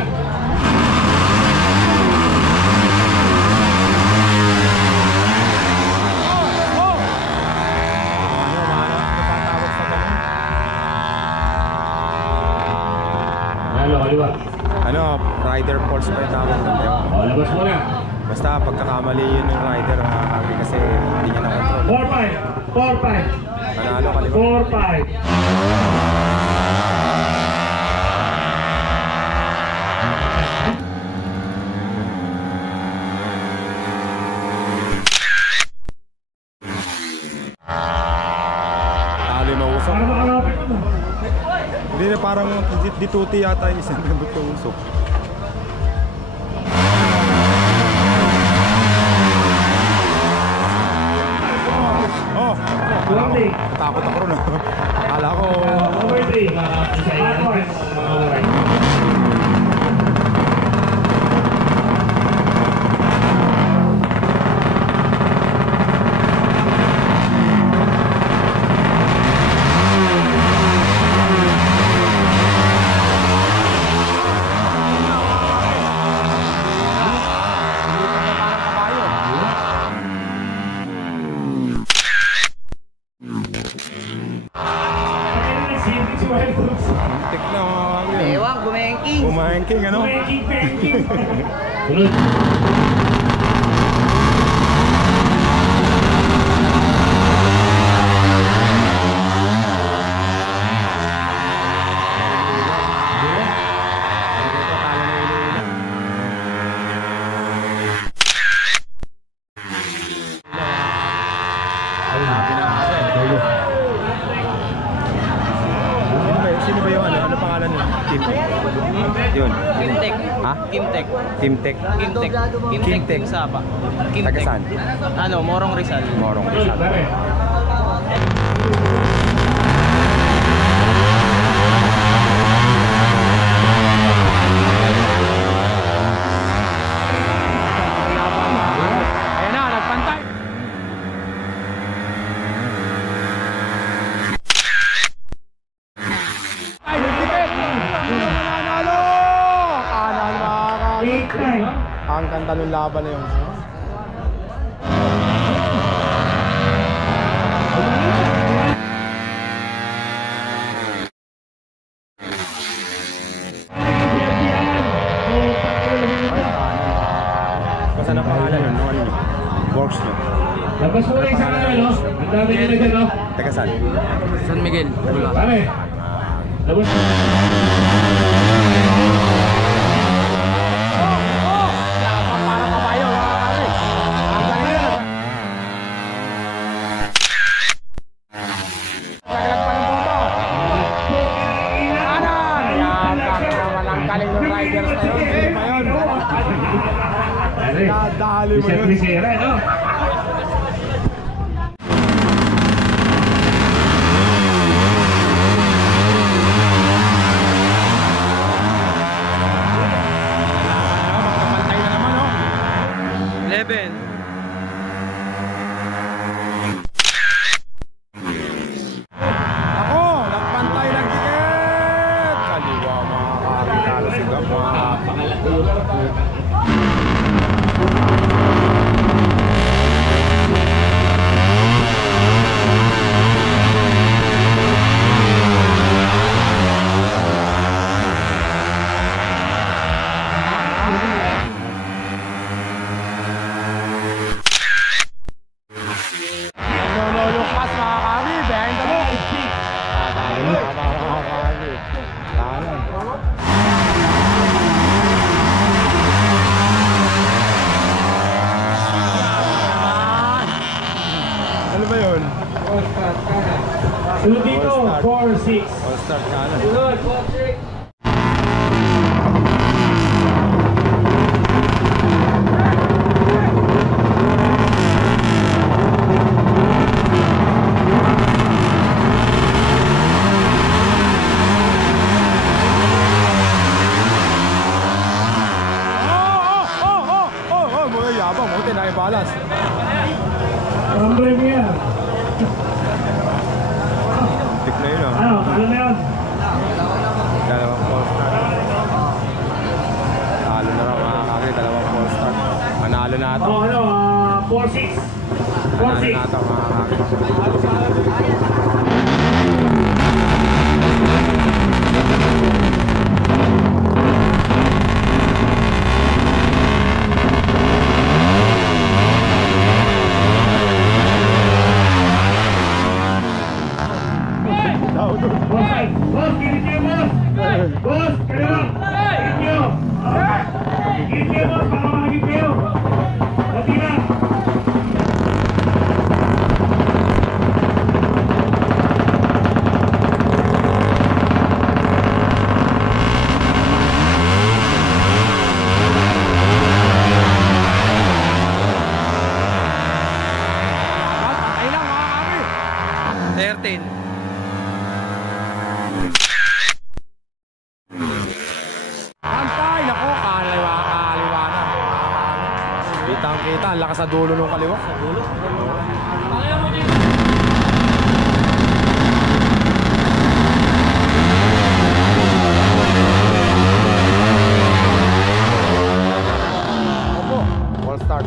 Halo, kaliwa. Ano, rider pulse pa yung tawag ng Teo. O, labas mo na. Basta pagkakamali yun yung rider, mga kami, kasi hindi niya na-control. 4-5. 4-5. Panalo kaliwa. 4-5. Talo na usok. Ano makalapit mo? Hindi na parang dituti yata yung isang nabot na usok. Oh! Natakot ako ron. Akala ko... Over 3. Muntik na mga kami. Ewan, gumengking. Umahengking, ano? Sunod. Sino ba yung ano? Ano pangalan nyo? Team? Yun. Kimtek. Ha? Kimtek. Teamtech. Kimtek. Kimtek. Kimtek. Team Sapa. Taga saan? Ano, Morong Rizal. Morong Sunod, Rizal. pare. Ayan na, nagpantay. Ay, nagtipid! Sino na nanalo? Kanan mga kami. 8-9. Ang ganda ng laban na yun. Basta na pangalan yun, ano yun? Works nyo. Labas mo na isang ano, no? Ang dami nyo na dyan, no? Taga saan? San Miguel. Wala. Pare. Labas mo. Para kabayo, mga kami. Ang galing yun. Naglag pa ng bomba. Kanan! Yapak naman ang galing ng riders na yun. Hindi pa yun. Pare. Nadali mo yun. Isang no? Magkapantay na naman, oh. 11. Ako, nagpantay ng tiket! Kaliwa mga kapitalo si Gama. Nagnololok pass mga kami, behind the ball. Talo na mga kami. Talo. Ano ba yun? Sunod dito, All-star. 4-6. All-star ka na. Sunod, 4-6. Mga yabang, buti na i-balance. Rambre mo yan. Tik na yun, Ano, talo na yun. Dalawang full start. Talo na raw mga kami, dalawang full start. Manalo na ito. Oh, ano, 4-6. Manalo 4-6. na ito mga kami. Boss, kilit niyo, boss! Boss, kaliwa! Kilit niyo! Kilit niyo, boss! Baka makagit kayo! Dati na! Patay lang mga kami. 13. Pantay! Nako, kaliwa na. Kitang-kita, ang lakas sa dulo nung kaliwa. Sa dulo? Opo, all start.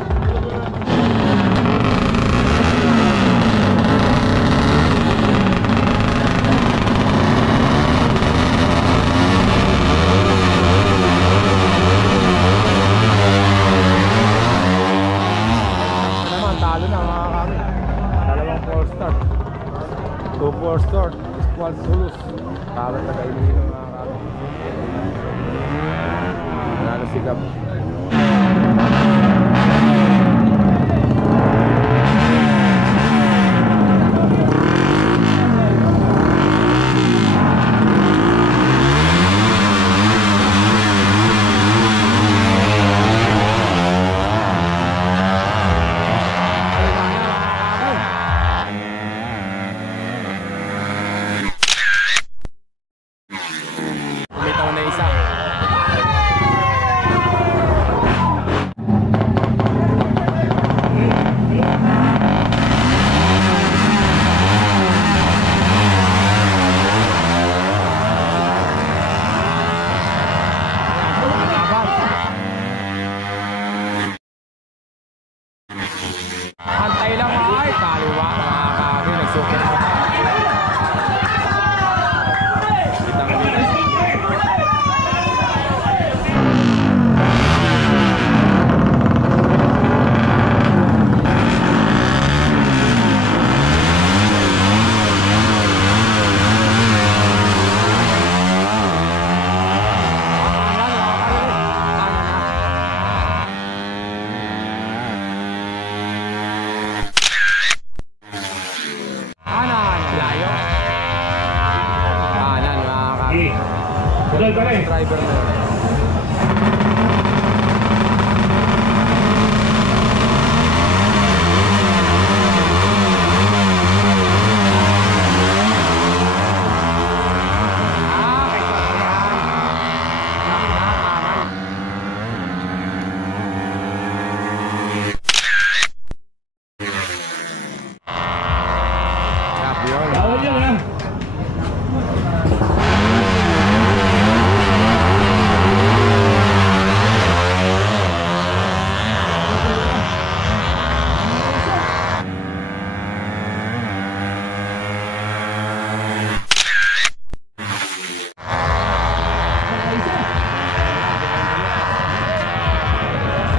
Naman, talo na mga kami. Dalawang full start. 2 full start. Squad Zulus. Talo na kayo mga kami. Nanalo si Gab. Umitaw na isa. Antay lang ay kaliwa mga kami. Nagsukit na. Layo. Kanan mga kami. Tuloy ka rin. Driver na yun. Bawal yun, ha?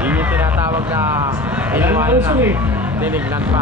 Yun yung tinatawag na iniwan na. Tinignan pa.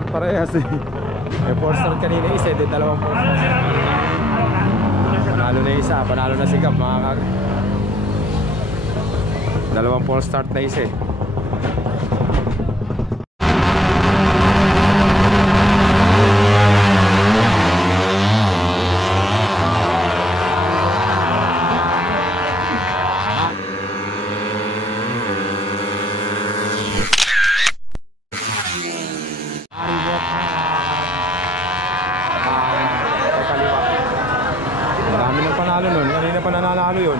start parehas eh. May 4 start kanina isa, din dalawang 4 start. Panalo na isa, panalo na si Gab mga kagre. Dalawang 4 start na isa eh. Marami ng panalo nun, kanina pa nananalo yun.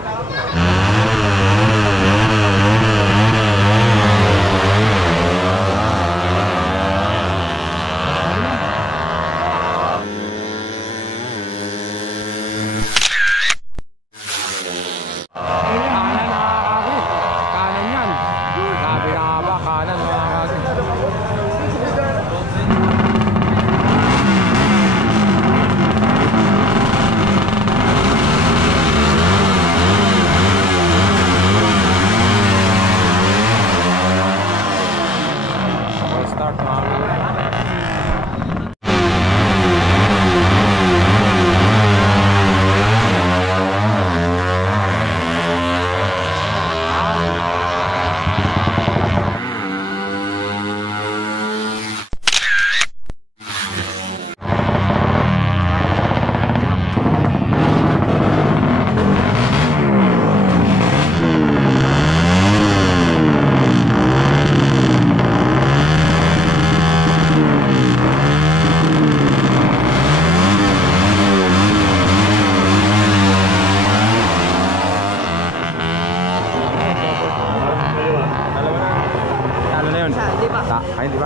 Ay, di ba?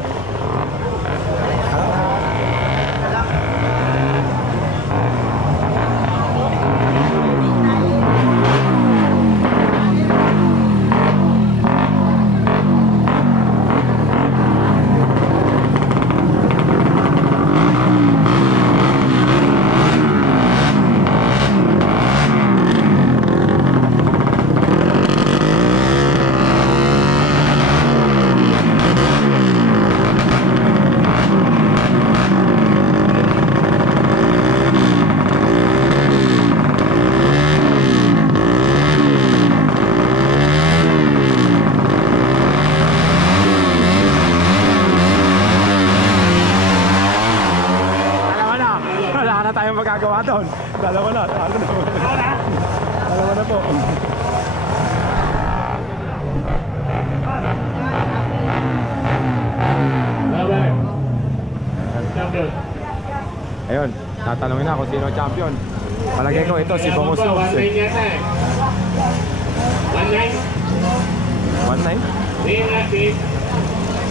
Tayong magagawa doon. Dalawa na. Dalawa na po. Ayun, tatanungin na kung sino ang champion. Palagay ko ito si Bongos Lobs. 1-9?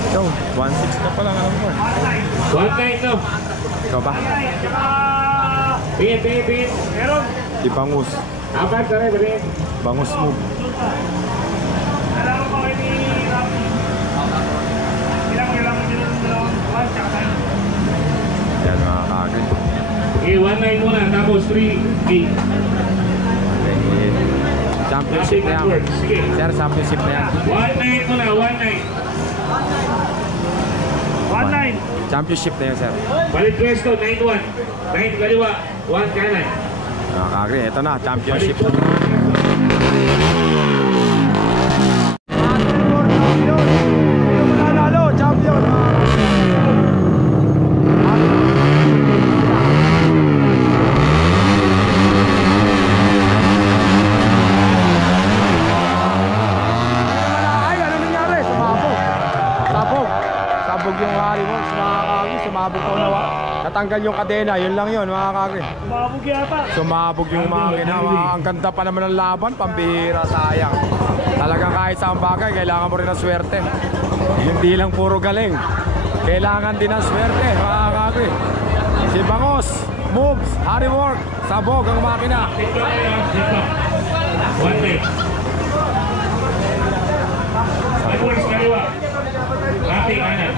Ito, 1-6 na pa lang alam ko. 1-9 no? Ikaw ba? Pin. Meron. Si Bangus. Apat ka rin, Pin. Bangus move. Alam mo ba ni Rafi? Ilang Yan mga kagre. Okay, 1-9 muna, tapos 3-8. Championship na yan. Sir, championship na yan. 1-9 muna, 1-9. Championship na yun, sir. Balik pwesto, 9-1. 9 kaliwa, 1 kanan. Mga kagre, ito na, championship. Natanggal yung kadena, yun lang yun mga kagre. Sumabog yata. Sumabog yung makina. Ang ganda pa naman ng laban, pambihira, sayang. Talagang kahit sa bagay, kailangan mo rin ng swerte. Hindi lang puro galing. Kailangan din ng swerte mga kagre. Si Bangos, moves, hard work, sabog ang makina. 1-9. Edwards kaliwa. Rafi kanan.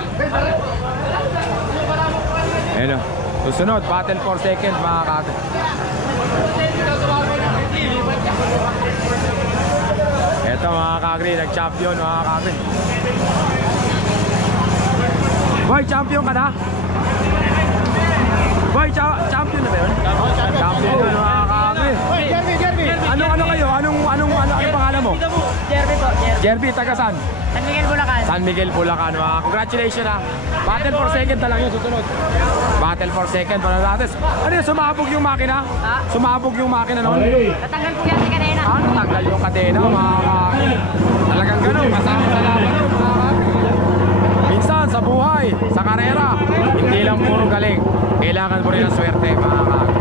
Ayun o. Susunod, battle for second mga kagre. Ito mga kagre, nag-champion mga kagre. Boy, champion ka na? Boy, champion na ba yun? Champion yun, mga kakri. Ano kayo? Anong pangalan mo? Jerby po, Jerby. Jerby, taga saan? San Miguel, Bulacan. San Miguel, Bulacan. Congratulations ha. Battle for second na lang yun, susunod. Battle for second. Ano yun, sumabog yung makina? Ha? Sumabog yung makina noon? Natanggal po yan si Kadena. Natanggal yung kadena, mga kakri. Talagang ganun, kasama sa laban yun, mga kakri. Minsan, sa buhay, sa karera, hindi lang puro galing. Kailangan mo rin ang swerte, mga kakri.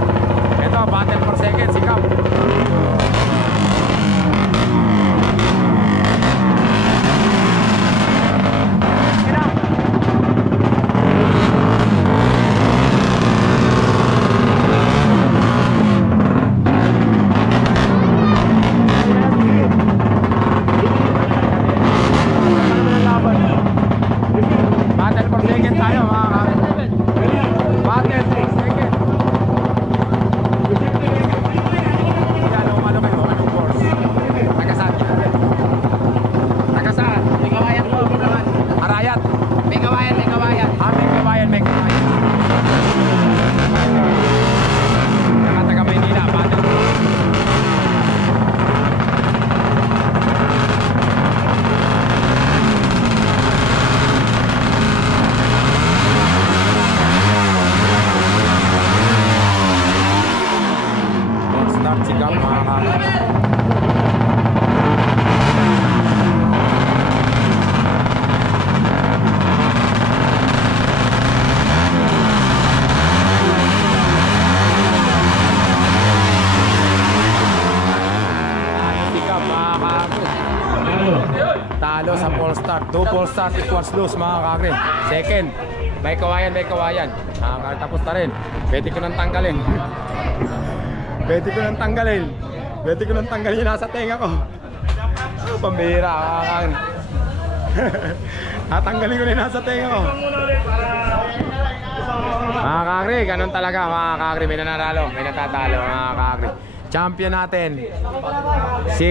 Ito, battle for second, sikap. Battle for second tayo, mga kakri. Battle for second. Ano kayo? Anong course? Tagasaan? Tagasaan? Megawayan po. Arayat? Megawayan. Megawayan. Taga Maynila, battle. Start sikap, mga kakri. Sikap, mga kakri. Talo sa full start. 2 full start equals lose, mga kakri. Second, may kawayan. Tapos na rin. Pwede ko nang tanggalin. Pwede ko nang tanggalin yung nasa tenga ko. Pambihira, mga kakri. Tatanggalin ko na yung nasa tenga ko. Mga kakri, ganun talaga, mga kakri. May nananalo, may natatalo, mga kakri. Champion natin si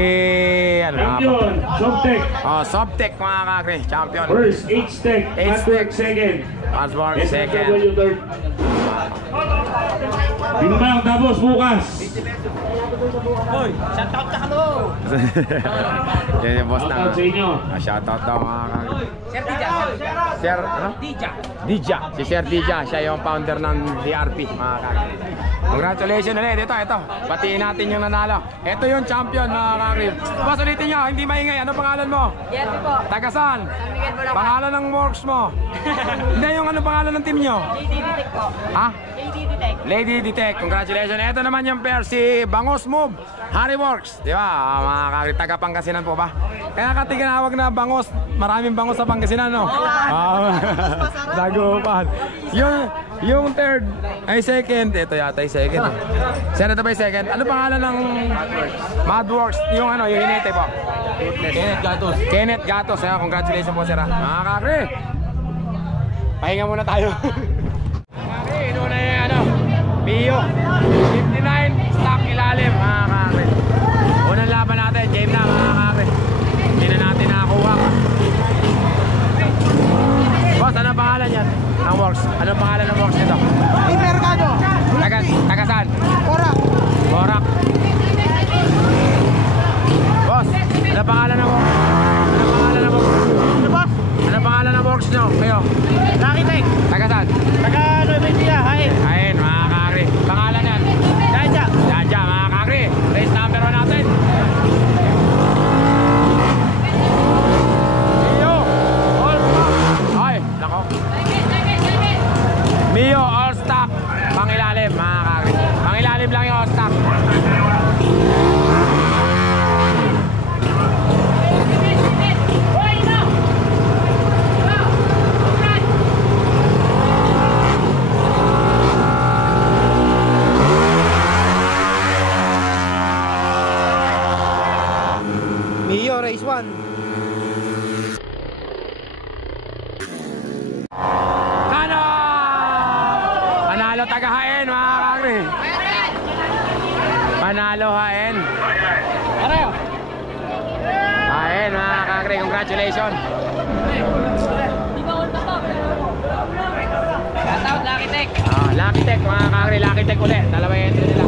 Champion, Sobtech. Sobtech, mga kakri. Champion. First, H-Tech. H-Tech. Second. Osborne second. SMW third. Binumbang tapos bukas. Hoy, shoutout ka mo. Yan yung boss na. Shoutout sa inyo. Shoutout daw, mga kakri. Sir Dija. Sir, ano? Dija. Si Sir Dija, siya yung founder ng DRP, mga kakri. Congratulations ulit. Ito. Batiin natin yung nanalo. Ito yung champion, mga kakri. Boss, ulitin nyo, hindi maingay. Ano pangalan mo? Jerby po. Tagasan? San Miguel, Bulacan. Pangalan ng works mo? Hindi, yung ano pangalan ng team nyo? JDD Tech po. Ha? JDD Tech. Lady Detect, congratulations. Ito naman yung pair, si Bangos Move, Harry Works. Di ba? Mga kakri, taga Pangasinan po ba? Kaya ka tinawag na Bangos, maraming Bangos sa Pangasinan, no? Dagupan. Yung third, ay second. Ito yata yung second. Saan ito ba yung second? Ano pangalan ng Madworks? Yung ano, yung hinete po? Kenneth Gatos. Congratulations po, sir. Mga kakri, pahinga muna tayo. Kakri, ino na yung ano, Mio 59 stock ilalim, mga kakri. Unang laban natin, game na, mga kakri. Hindi na natin nakakuha. Boss, ano pangalan yan? Ang works. Ano pangalan ng works nito? Ay, Mercado. Taga saan? Korak. Borak. Boss, ano pangalan ng works? Ano pangalan ng works? Ano boss? Ano pangalan ng works nyo? Kayo? Lucky Tech. Taga saan? Taga Nueva Ecija. Hain. Ayun, mga kakri. Pangalan yan? Jaja. Jaja, mga kakri. Race number 1 natin. Mio, all stock. Ay, nako. Mio, all stock. Pangilalim, mga kakri. Pangilalim lang yung all stock. Mio, race 1. Ano? Panalo tagahain, mga kakri. Panalo hain. Hain, mga kakri. Congratulations. Lucky Tech mga kakri, Lucky Tech ulit. Dalawa yung entry nila.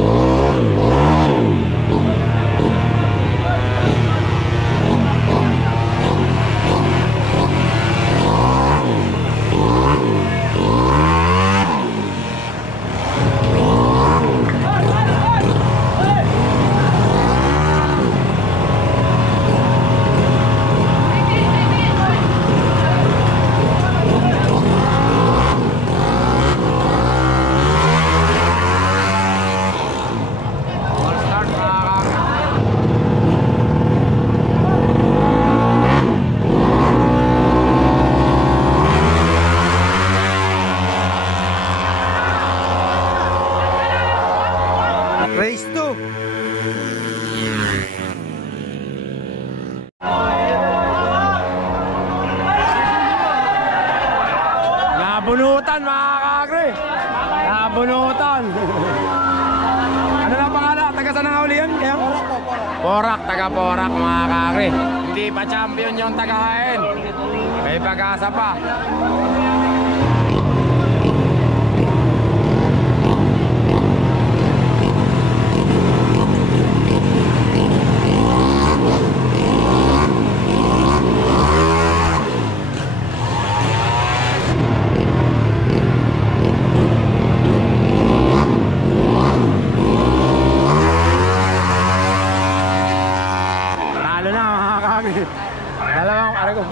Race 2. Nabunutan mga kakri. Nabunutan. Ano na pangalan? Taga saan ang huli yun? Porak, taga Porak mga kakri. Hindi pa champion yung tagahain. May pag-asa pa.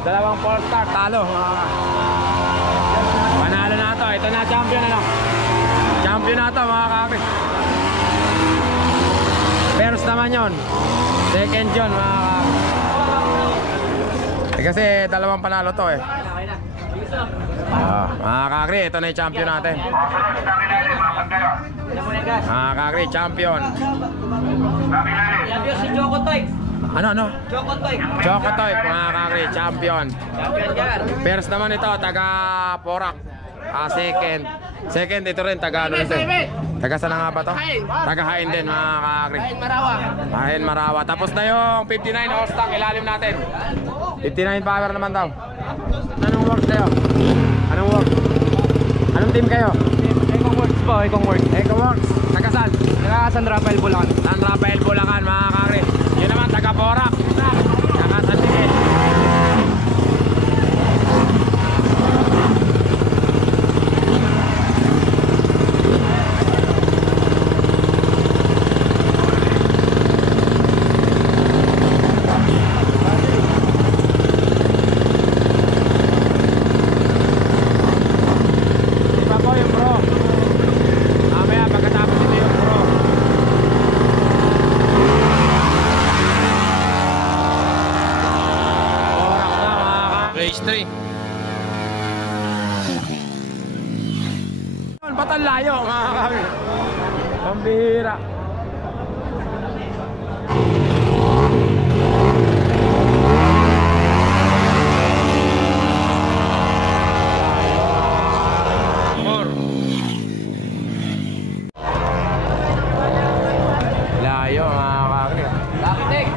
Dalawang 4-star talo. Panalo na to. Ito na champion na lang. Champion na to mga kakri. First naman yon. Second yun mga kakri. Kasi dalawang panalo to eh. Mga kakri, ito na yung champion natin. Mga kakri, champion. Champion si Choco Toy. Ano? Choco Toy. Choco Toy, mga kakri, champion. Champion yan. First naman ito, taga Porak. Second ito rin, taga ano ito? Taga saan nga ba to? Taga Hain din, mga kakri. Hain Marawa. Tapos na yung 59 all-stock, ilalim natin. 59 power naman daw. Anong works kayo? Anong work? Anong team kayo? Econg Works po, Econg Works. Eco Works. Taga saan? Taga San Rafael, Bulacan. San Rafael, Bulacan, mga kakri. Yun naman, taga Porak. Taga San Miguel. Iba po yung pro. Mamaya pagkatapos ito yung pro. Race 3. Ba't ang layo mga kami? Pambihira. Layo mga kami. Lakitik.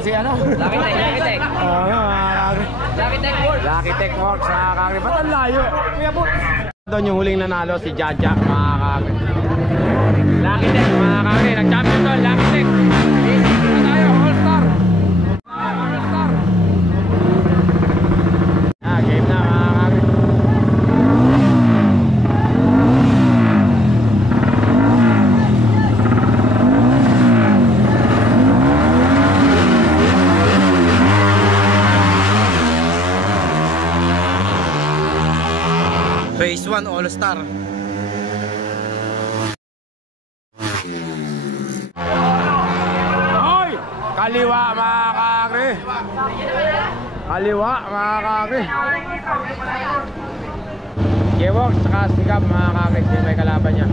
Si ano? Lucky Tech. Oo nga, mga kakri. Lucky Tech Works. Lucky Tech Works, mga kakri. Ba't ang layo? Kuya po. Doon yung huling nanalo si Jaja, mga kakri. Lucky Tech, mga kakri. Nag-champion doon, Lucky Tech. Ito tayo, All-Star. All-Star. Game na, mga kakri. Race 1 All-Star. Hoy! Kaliwa mga kakri. Kaliwa mga kakri. Gewok tsaka Sigap mga kakri. Yung may kalaban niya.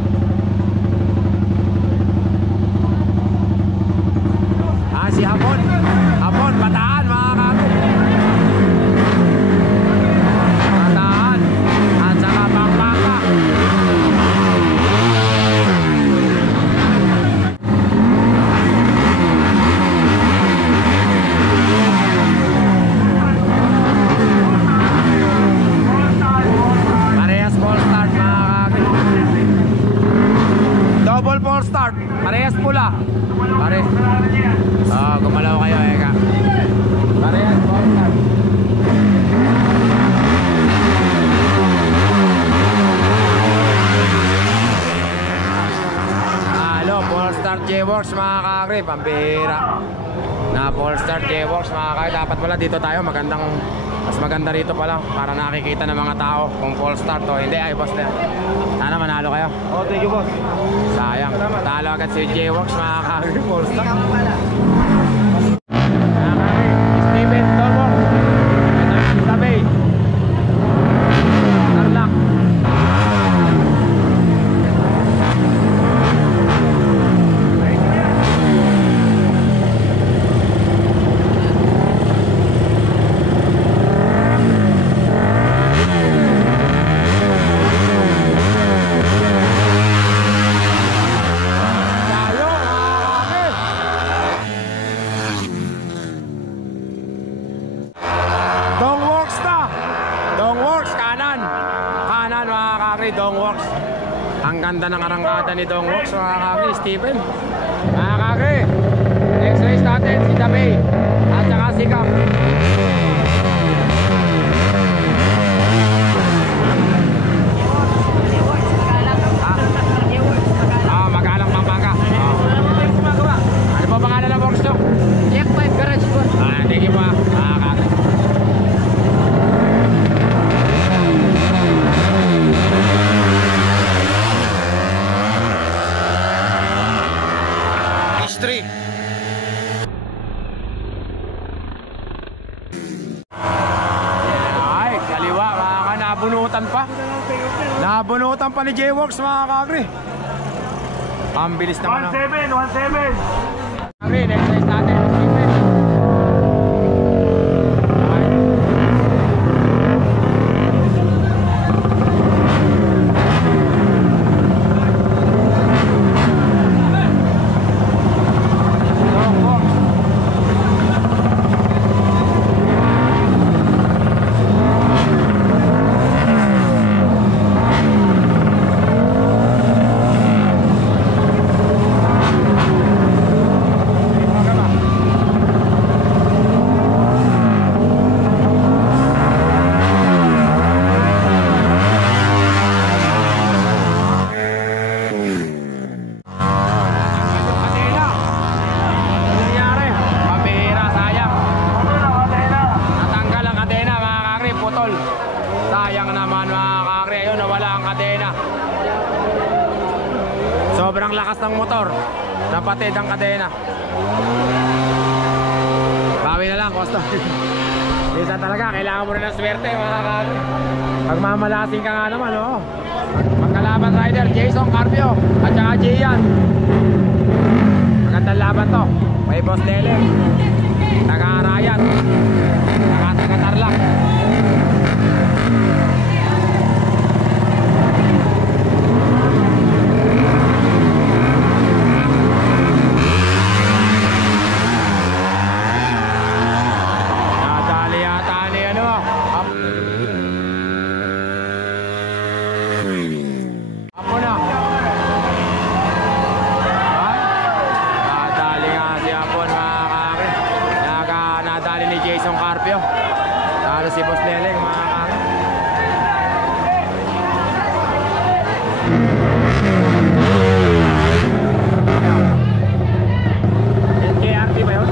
Si Hapon. Hapon, Bataan mga kakri. Bataan. At saka Pampanga. Parehas full start mga kakri. Double full start. Parehas pula. Pare. Gumalaw kayo eka. Parehas full start. Halo, full start J-Works mga kakri. Pambihira. Na full start J-Works mga kakri. Dapat pala dito tayo. Mas maganda rito pala para nakikita ng mga tao kung full start o hindi. Ay boss na. Sana manalo kayo. Oh, thank you, boss. Sayang. Talo agad si J-Works mga kakri. Full start. Steven Tomo. Tabay. Tarlac. Dongworks. Ang ganda ng arangkada ni Dongworks mga kakri, Steven. Mga kakri, next race natin si Tabay at saka si Cap. Magalang Pampanga. Ano po pangalan ng works nyo? Jack 5 Garage po. Thank you pa mga kakri. History. Ay, kaliwa mga ka, nabunutan pa. Nabunutan pa ni J-Works mga kakri. Ang bilis naman. 1-7, 1-7. Kakri, next race natin. Sayang naman mga kakri. Ayun, nawala ang kadena. Sobrang lakas ng motor. Napatid ang kadena. Bawi na lang, Costa. Isa talaga, kailangan mo rin ng swerte mga kakri. Pagmamalasing ka nga naman, oh. Magkalaban rider, Jason Carpio at saka Gian. Magandang laban to. May Boss Lele, taga-Arayat, taga-Tarlac. Nadali yata ni ano. Ako na. Nadali nga si Apon mga kakri. Nadali ni Jason Carpio. Talo si Boss Leleng mga kakri. NKRT ba yun?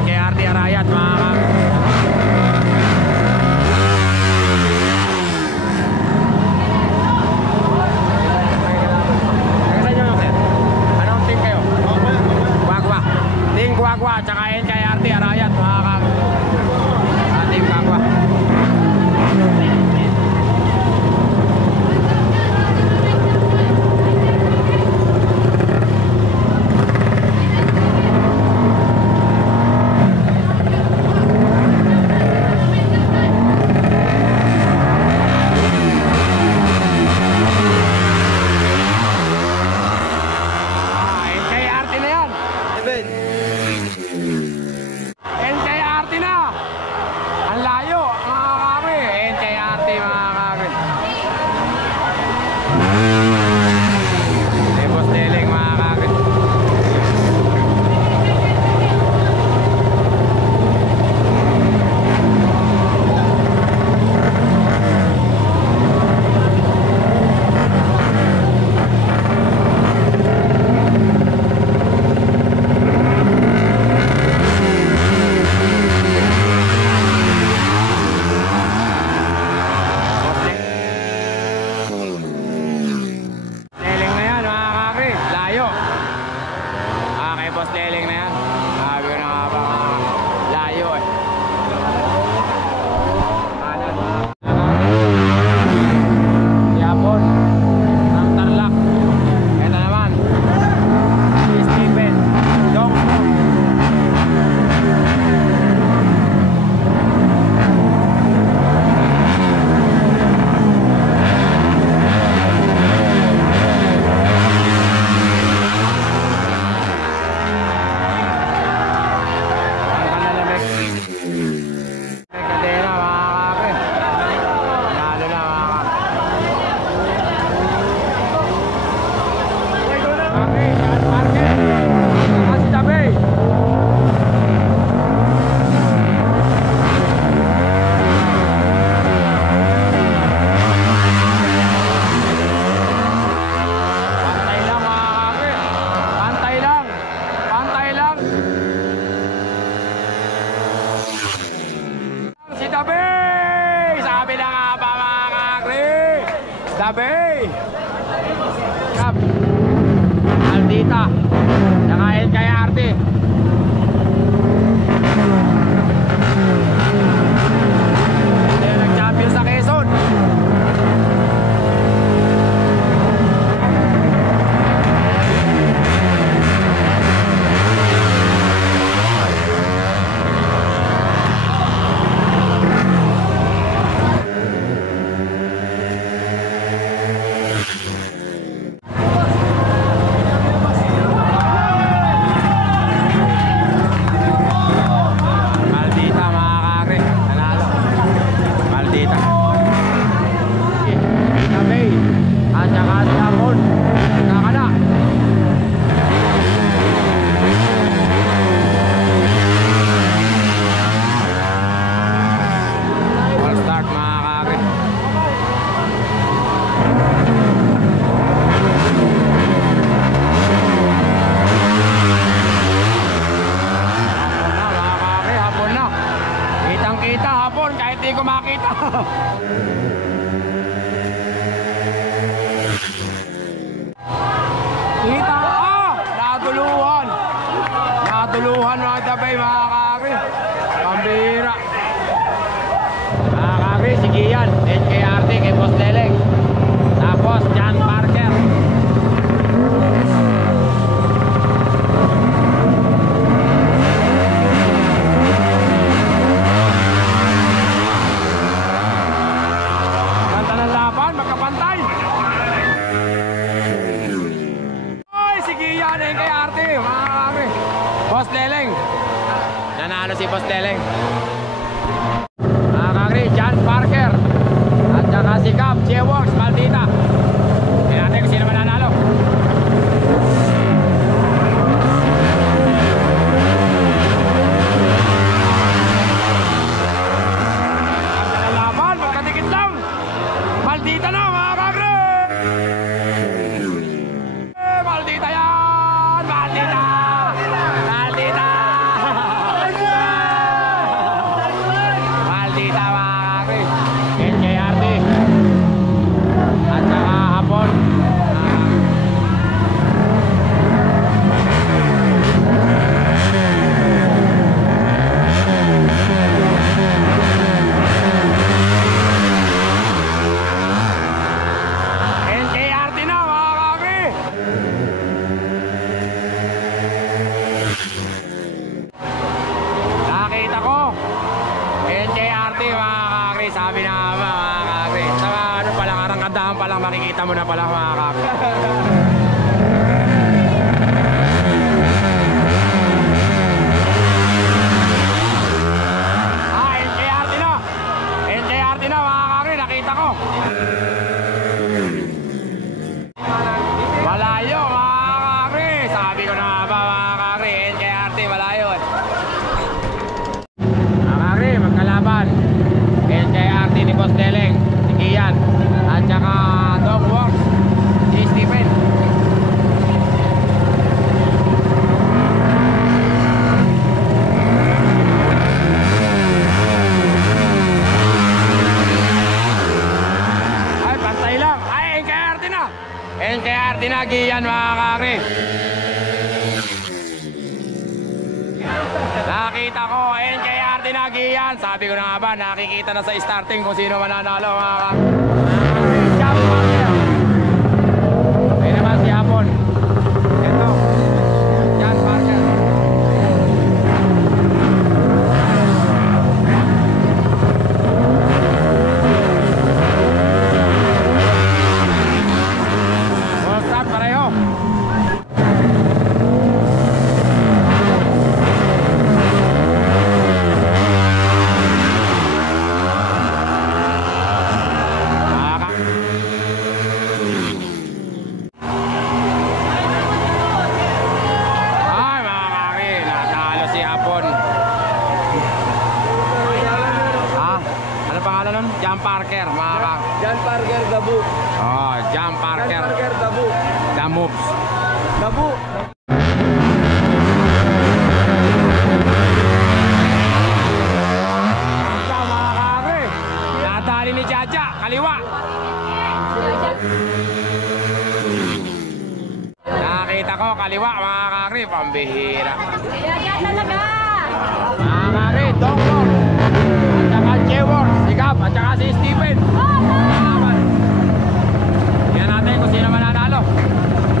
NKRT Arayat mga kakri. Anong team kayo? Guagua. Team Guagua at saka NKRT Arayat mga kakri. Team Guagua. Bay. Kap. Aldita. Nakain kay Arte. Hindi nag-champion sa Quezon. Maldita mga kakre, nanalo. Maldita. Vita Bay. At saka si Hapon. Nakakala. All start mga kakre. Hapon na. Kitang-kita hapon kahit di ko makita. Kita natuluhan. Natuluhan mga tabay mga kakri. Pambira. Mga kakri, sige yan. NKRT kay Boss Leleng. Tapos John Parker. Ganda ng laban, magkapantay. Ay, sige yan, NKRT, mga kakri. Boss Leleng. Nanalo si Boss Leleng. Mga kakri, John Parker. At saka si Cap, J-Works, Maldita. Kaya natin kung sino mananalo. Ganda ng laban, magkadikit lang. Maldita na mga kakri. Maldita yan! Maldita! Maldita! Maldita mga kakri. NKRT. At saka hapon. NKRT na mga kakri. Nakita ko NKRT mga kakri. Sabi na nga ba mga kakri. Saka ano pala, karangkandahan pa lang makikita mo na pala mga kakri. NKRT na. NKRT na mga kakri. Nakita ko. Malayo mga kakri. Sabi ko na nga ba mga kakri. NKRT malayo. Mga kakri, magkalaban. NKRT ni Boss Leleng, si Kian, at saka Dog Works, si Stephen. Ay, pantay lang. Ay, NKRT na. NKRT na, Kian mga kakri. Nakita ko, NKRT na Gian. Sabi ko na nga ba, nakikita na sa starting kung sino mananalo mga John Parker. Ayun naman si Hapon. Ito, John Parker. Full stop pareho. John Parker, mga ka. John Parker, Dabu. Oh, John Parker. John Parker, Dabu. The Moves. Dabu. Ito, mga kakri. Nadali ni Jaja, kaliwa. kaliwa mga kakri, pambihira. Kaya talaga. Mga kakri, Dongdong. At saka Jewor, si Gab, at saka si Steven. Tingnan natin kung sino mananalo.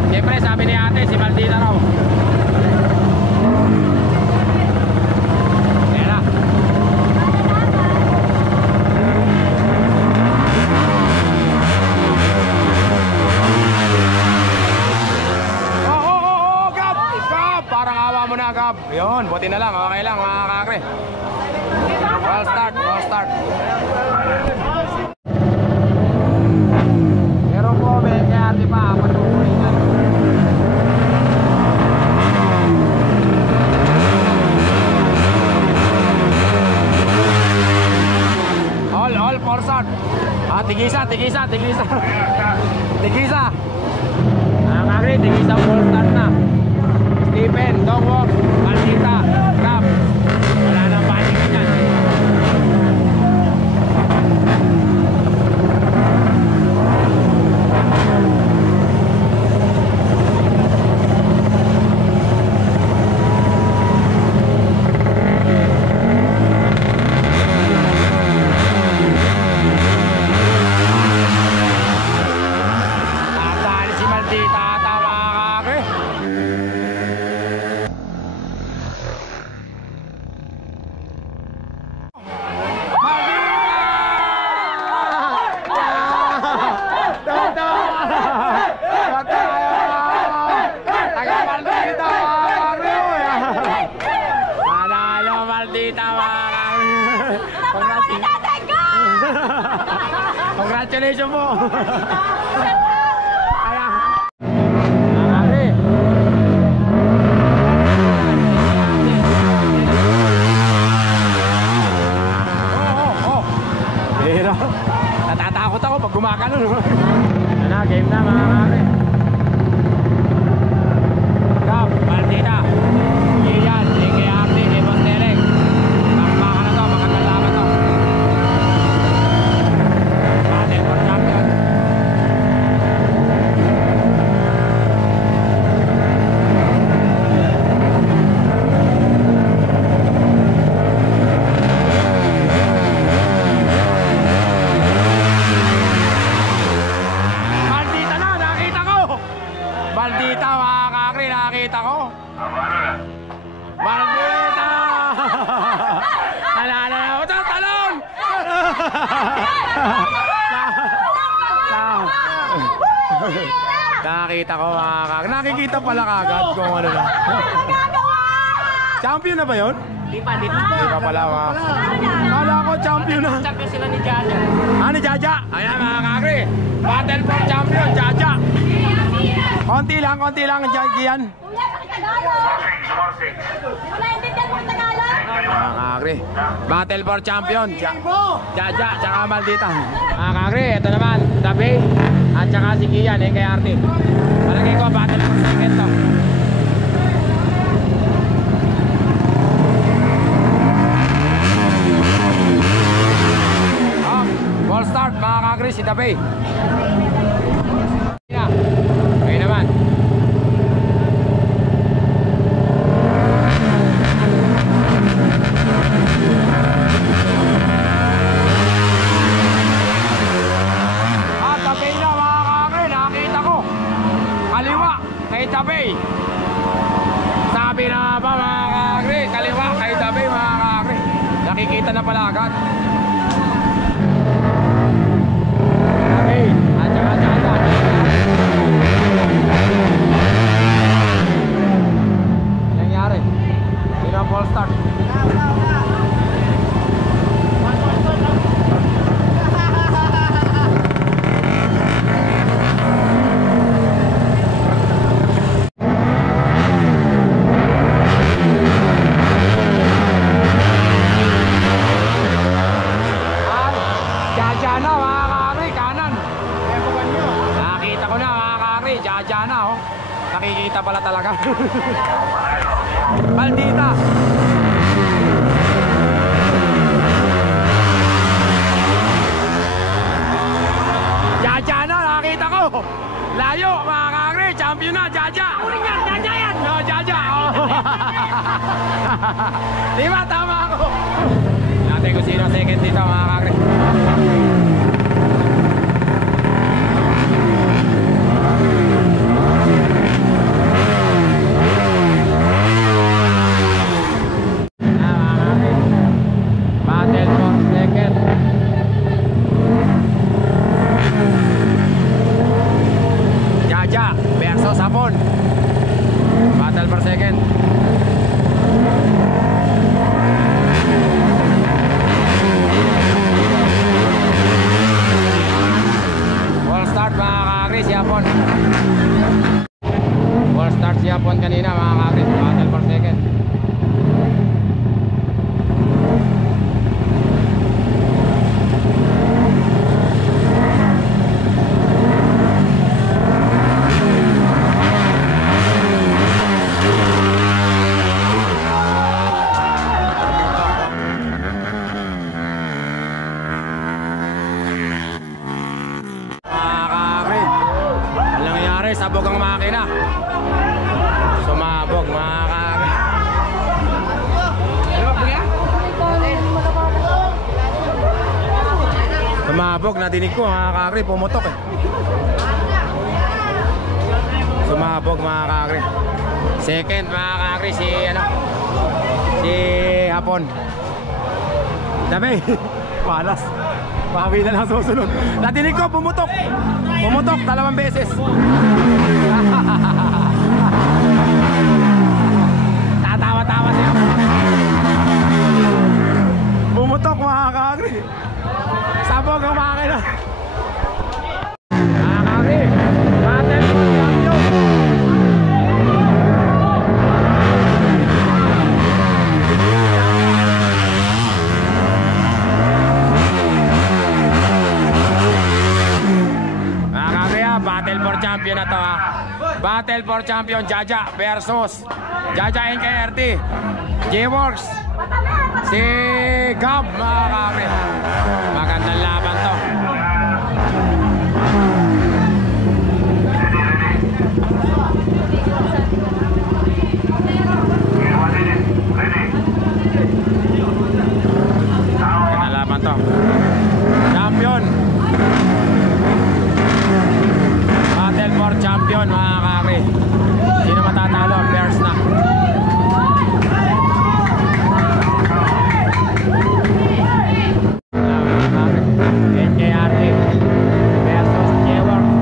Siyempre sabi ni ate, si Maldita raw. Ayan na. Gab! Gab! Parang awa mo na, Gab. Yun, buti na lang, okay lang mga kakre. Well start, well start. Meron po, may kaya di pa, patuloy na. All, for start. Tigisa. Tigisa. Mga kakre, tigisa, full start na. Stephen, Dongwok, Maldita, Gab. Wala nang panig dyan. Tandaan si Maldita ata mga kakre. Congratulations po. Pero natatakot ako pag gumakano. Ano, game na mga kakre. Gab, Maldita, Ian, JKRT, Boss Derek. Bakbakan na to, magkakalaban to. Battle for champion. Maldita na, nakita ko! Maldita mga kakri, nakita ko! Maldita! Alala na ako, talon! Nakita ko mga kakri, nakikita pala kagad kung ano na. Champion na ba yun? Di pa. Hindi pa pala mga. Kala ko champion na. Champion sila ni Jaja. Ni Jaja. Ayan mga kakri. Battle for champion, Jaja. Konti lang, Jagian. Kuya, pakitagalog. Wala hindi dyan mo Tagalog. Mga kakri. Battle for champion, Jaja, tsaka Maldita. Mga kakri, ito naman, Tabi. At tsaka si Kian, kay Artin. Palagay ko, battle for second to. Ball start mga kakri, si Tabi. Okay naman. Tabi na mga kakri, nakita ko. Kaliwa kay Tabi. Sabi na ba mga kakri, kaliwa kay Tabi mga kakri. Nakikita na pala agad. Tabi, at saka Jaja. Nangyari. Sino ang ball start? Jaja na mga kakri, kanan. Nakita ko na mga kakri, Jaja na oh. Nakikita pala talaga. Maldita. Jaja na, nakita ko. Layo mga kakri, champion na, Jaja. Uli niya, Jaja tama ako. Natin kung sino second dito mga kakri. Battle for second. Jaja versus Hapon. Battle for second. Wall start mga kakri si Hapon. Wall start si Hapon kanina mga kakri. Battle for second. Sabog ang makina. Sumabog mga kakri. Sumabog, nadinig ko mga kakri, pumutok eh. Sumabog mga kakri. Second mga kakri si si Hapon. Dabi. Palas. Pawi na lang susunod. Nadinig ko, pumutok. Pumutok, 2 beses. Tatawa-tawa siya. Pumutok mga kakri. Sabog ang makina. Mga kakri, battle for champion. Battle for champion na to ha. Battle for champion Jaja versus Jaja NKRT J-Works si Gab mga kakri. Magandang laban to. Magandang laban to. Champion. Battle for champion mga kakri. Sino matatalo? Pairs na. NKRT versus J-Works.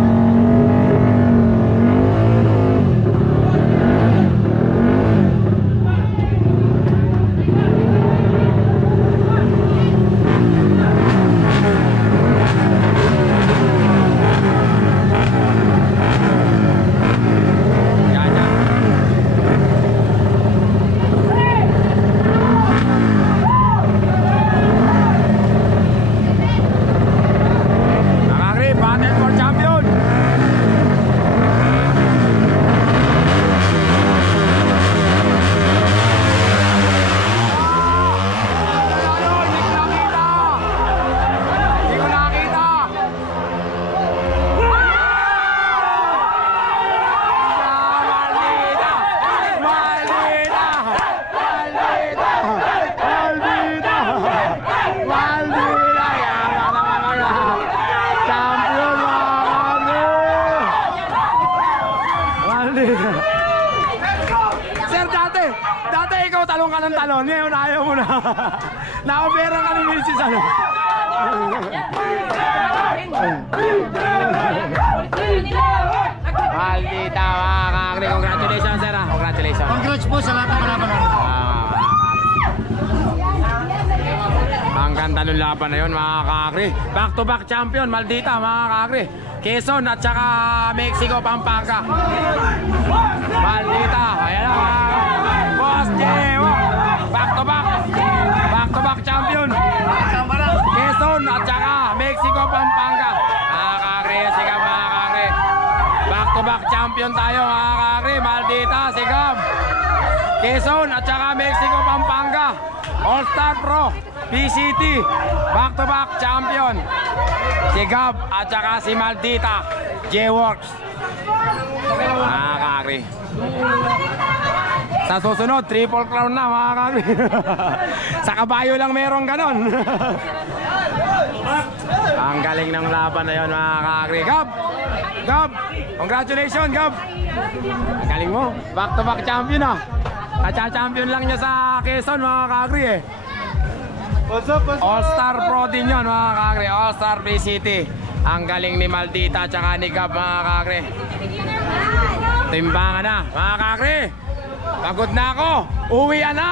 Sir, dati ikaw talong ka ng talon. Ngayon ayaw mo na. Nakapera ka ni Mrs. ano. Maldita mga kakri. Congratulations sir ha. Congratulations. Congrats po sa lahat ng kalaban namin. Ang ganda ng laban na yun mga kakri. Back to back champion. Maldita mga kakri. Quezon at saka Mexico, Pampanga. Maldita. Ayan na mga Boss Jewo. Back to back champion. Quezon at saka Mexico, Pampanga. Mga kakri, sigam mga kakri. Back to back champion tayo mga kakri. Maldita, sigam. Quezon at saka Mexico, Pampanga. All Star Pro PCT. Back to back champion. Si Gab at saka si Maldita J-Works. Mga kakri. Sa susunod, triple crown na mga kagri. Sa kabayo lang merong ganon. Ang galing ng laban na yun mga kagri. Gab! Gab! Congratulations Gab! Ang galing mo. Back to back champion ah. Kacha-champion lang niya sa Quezon mga kagri eh. All-Star Pro din yun mga kagri. All-Star Play City. Ang galing ni Maldita tsaka ni Gab mga kagri. Timbangan na mga kagri. Pagod na ako. Uwian na.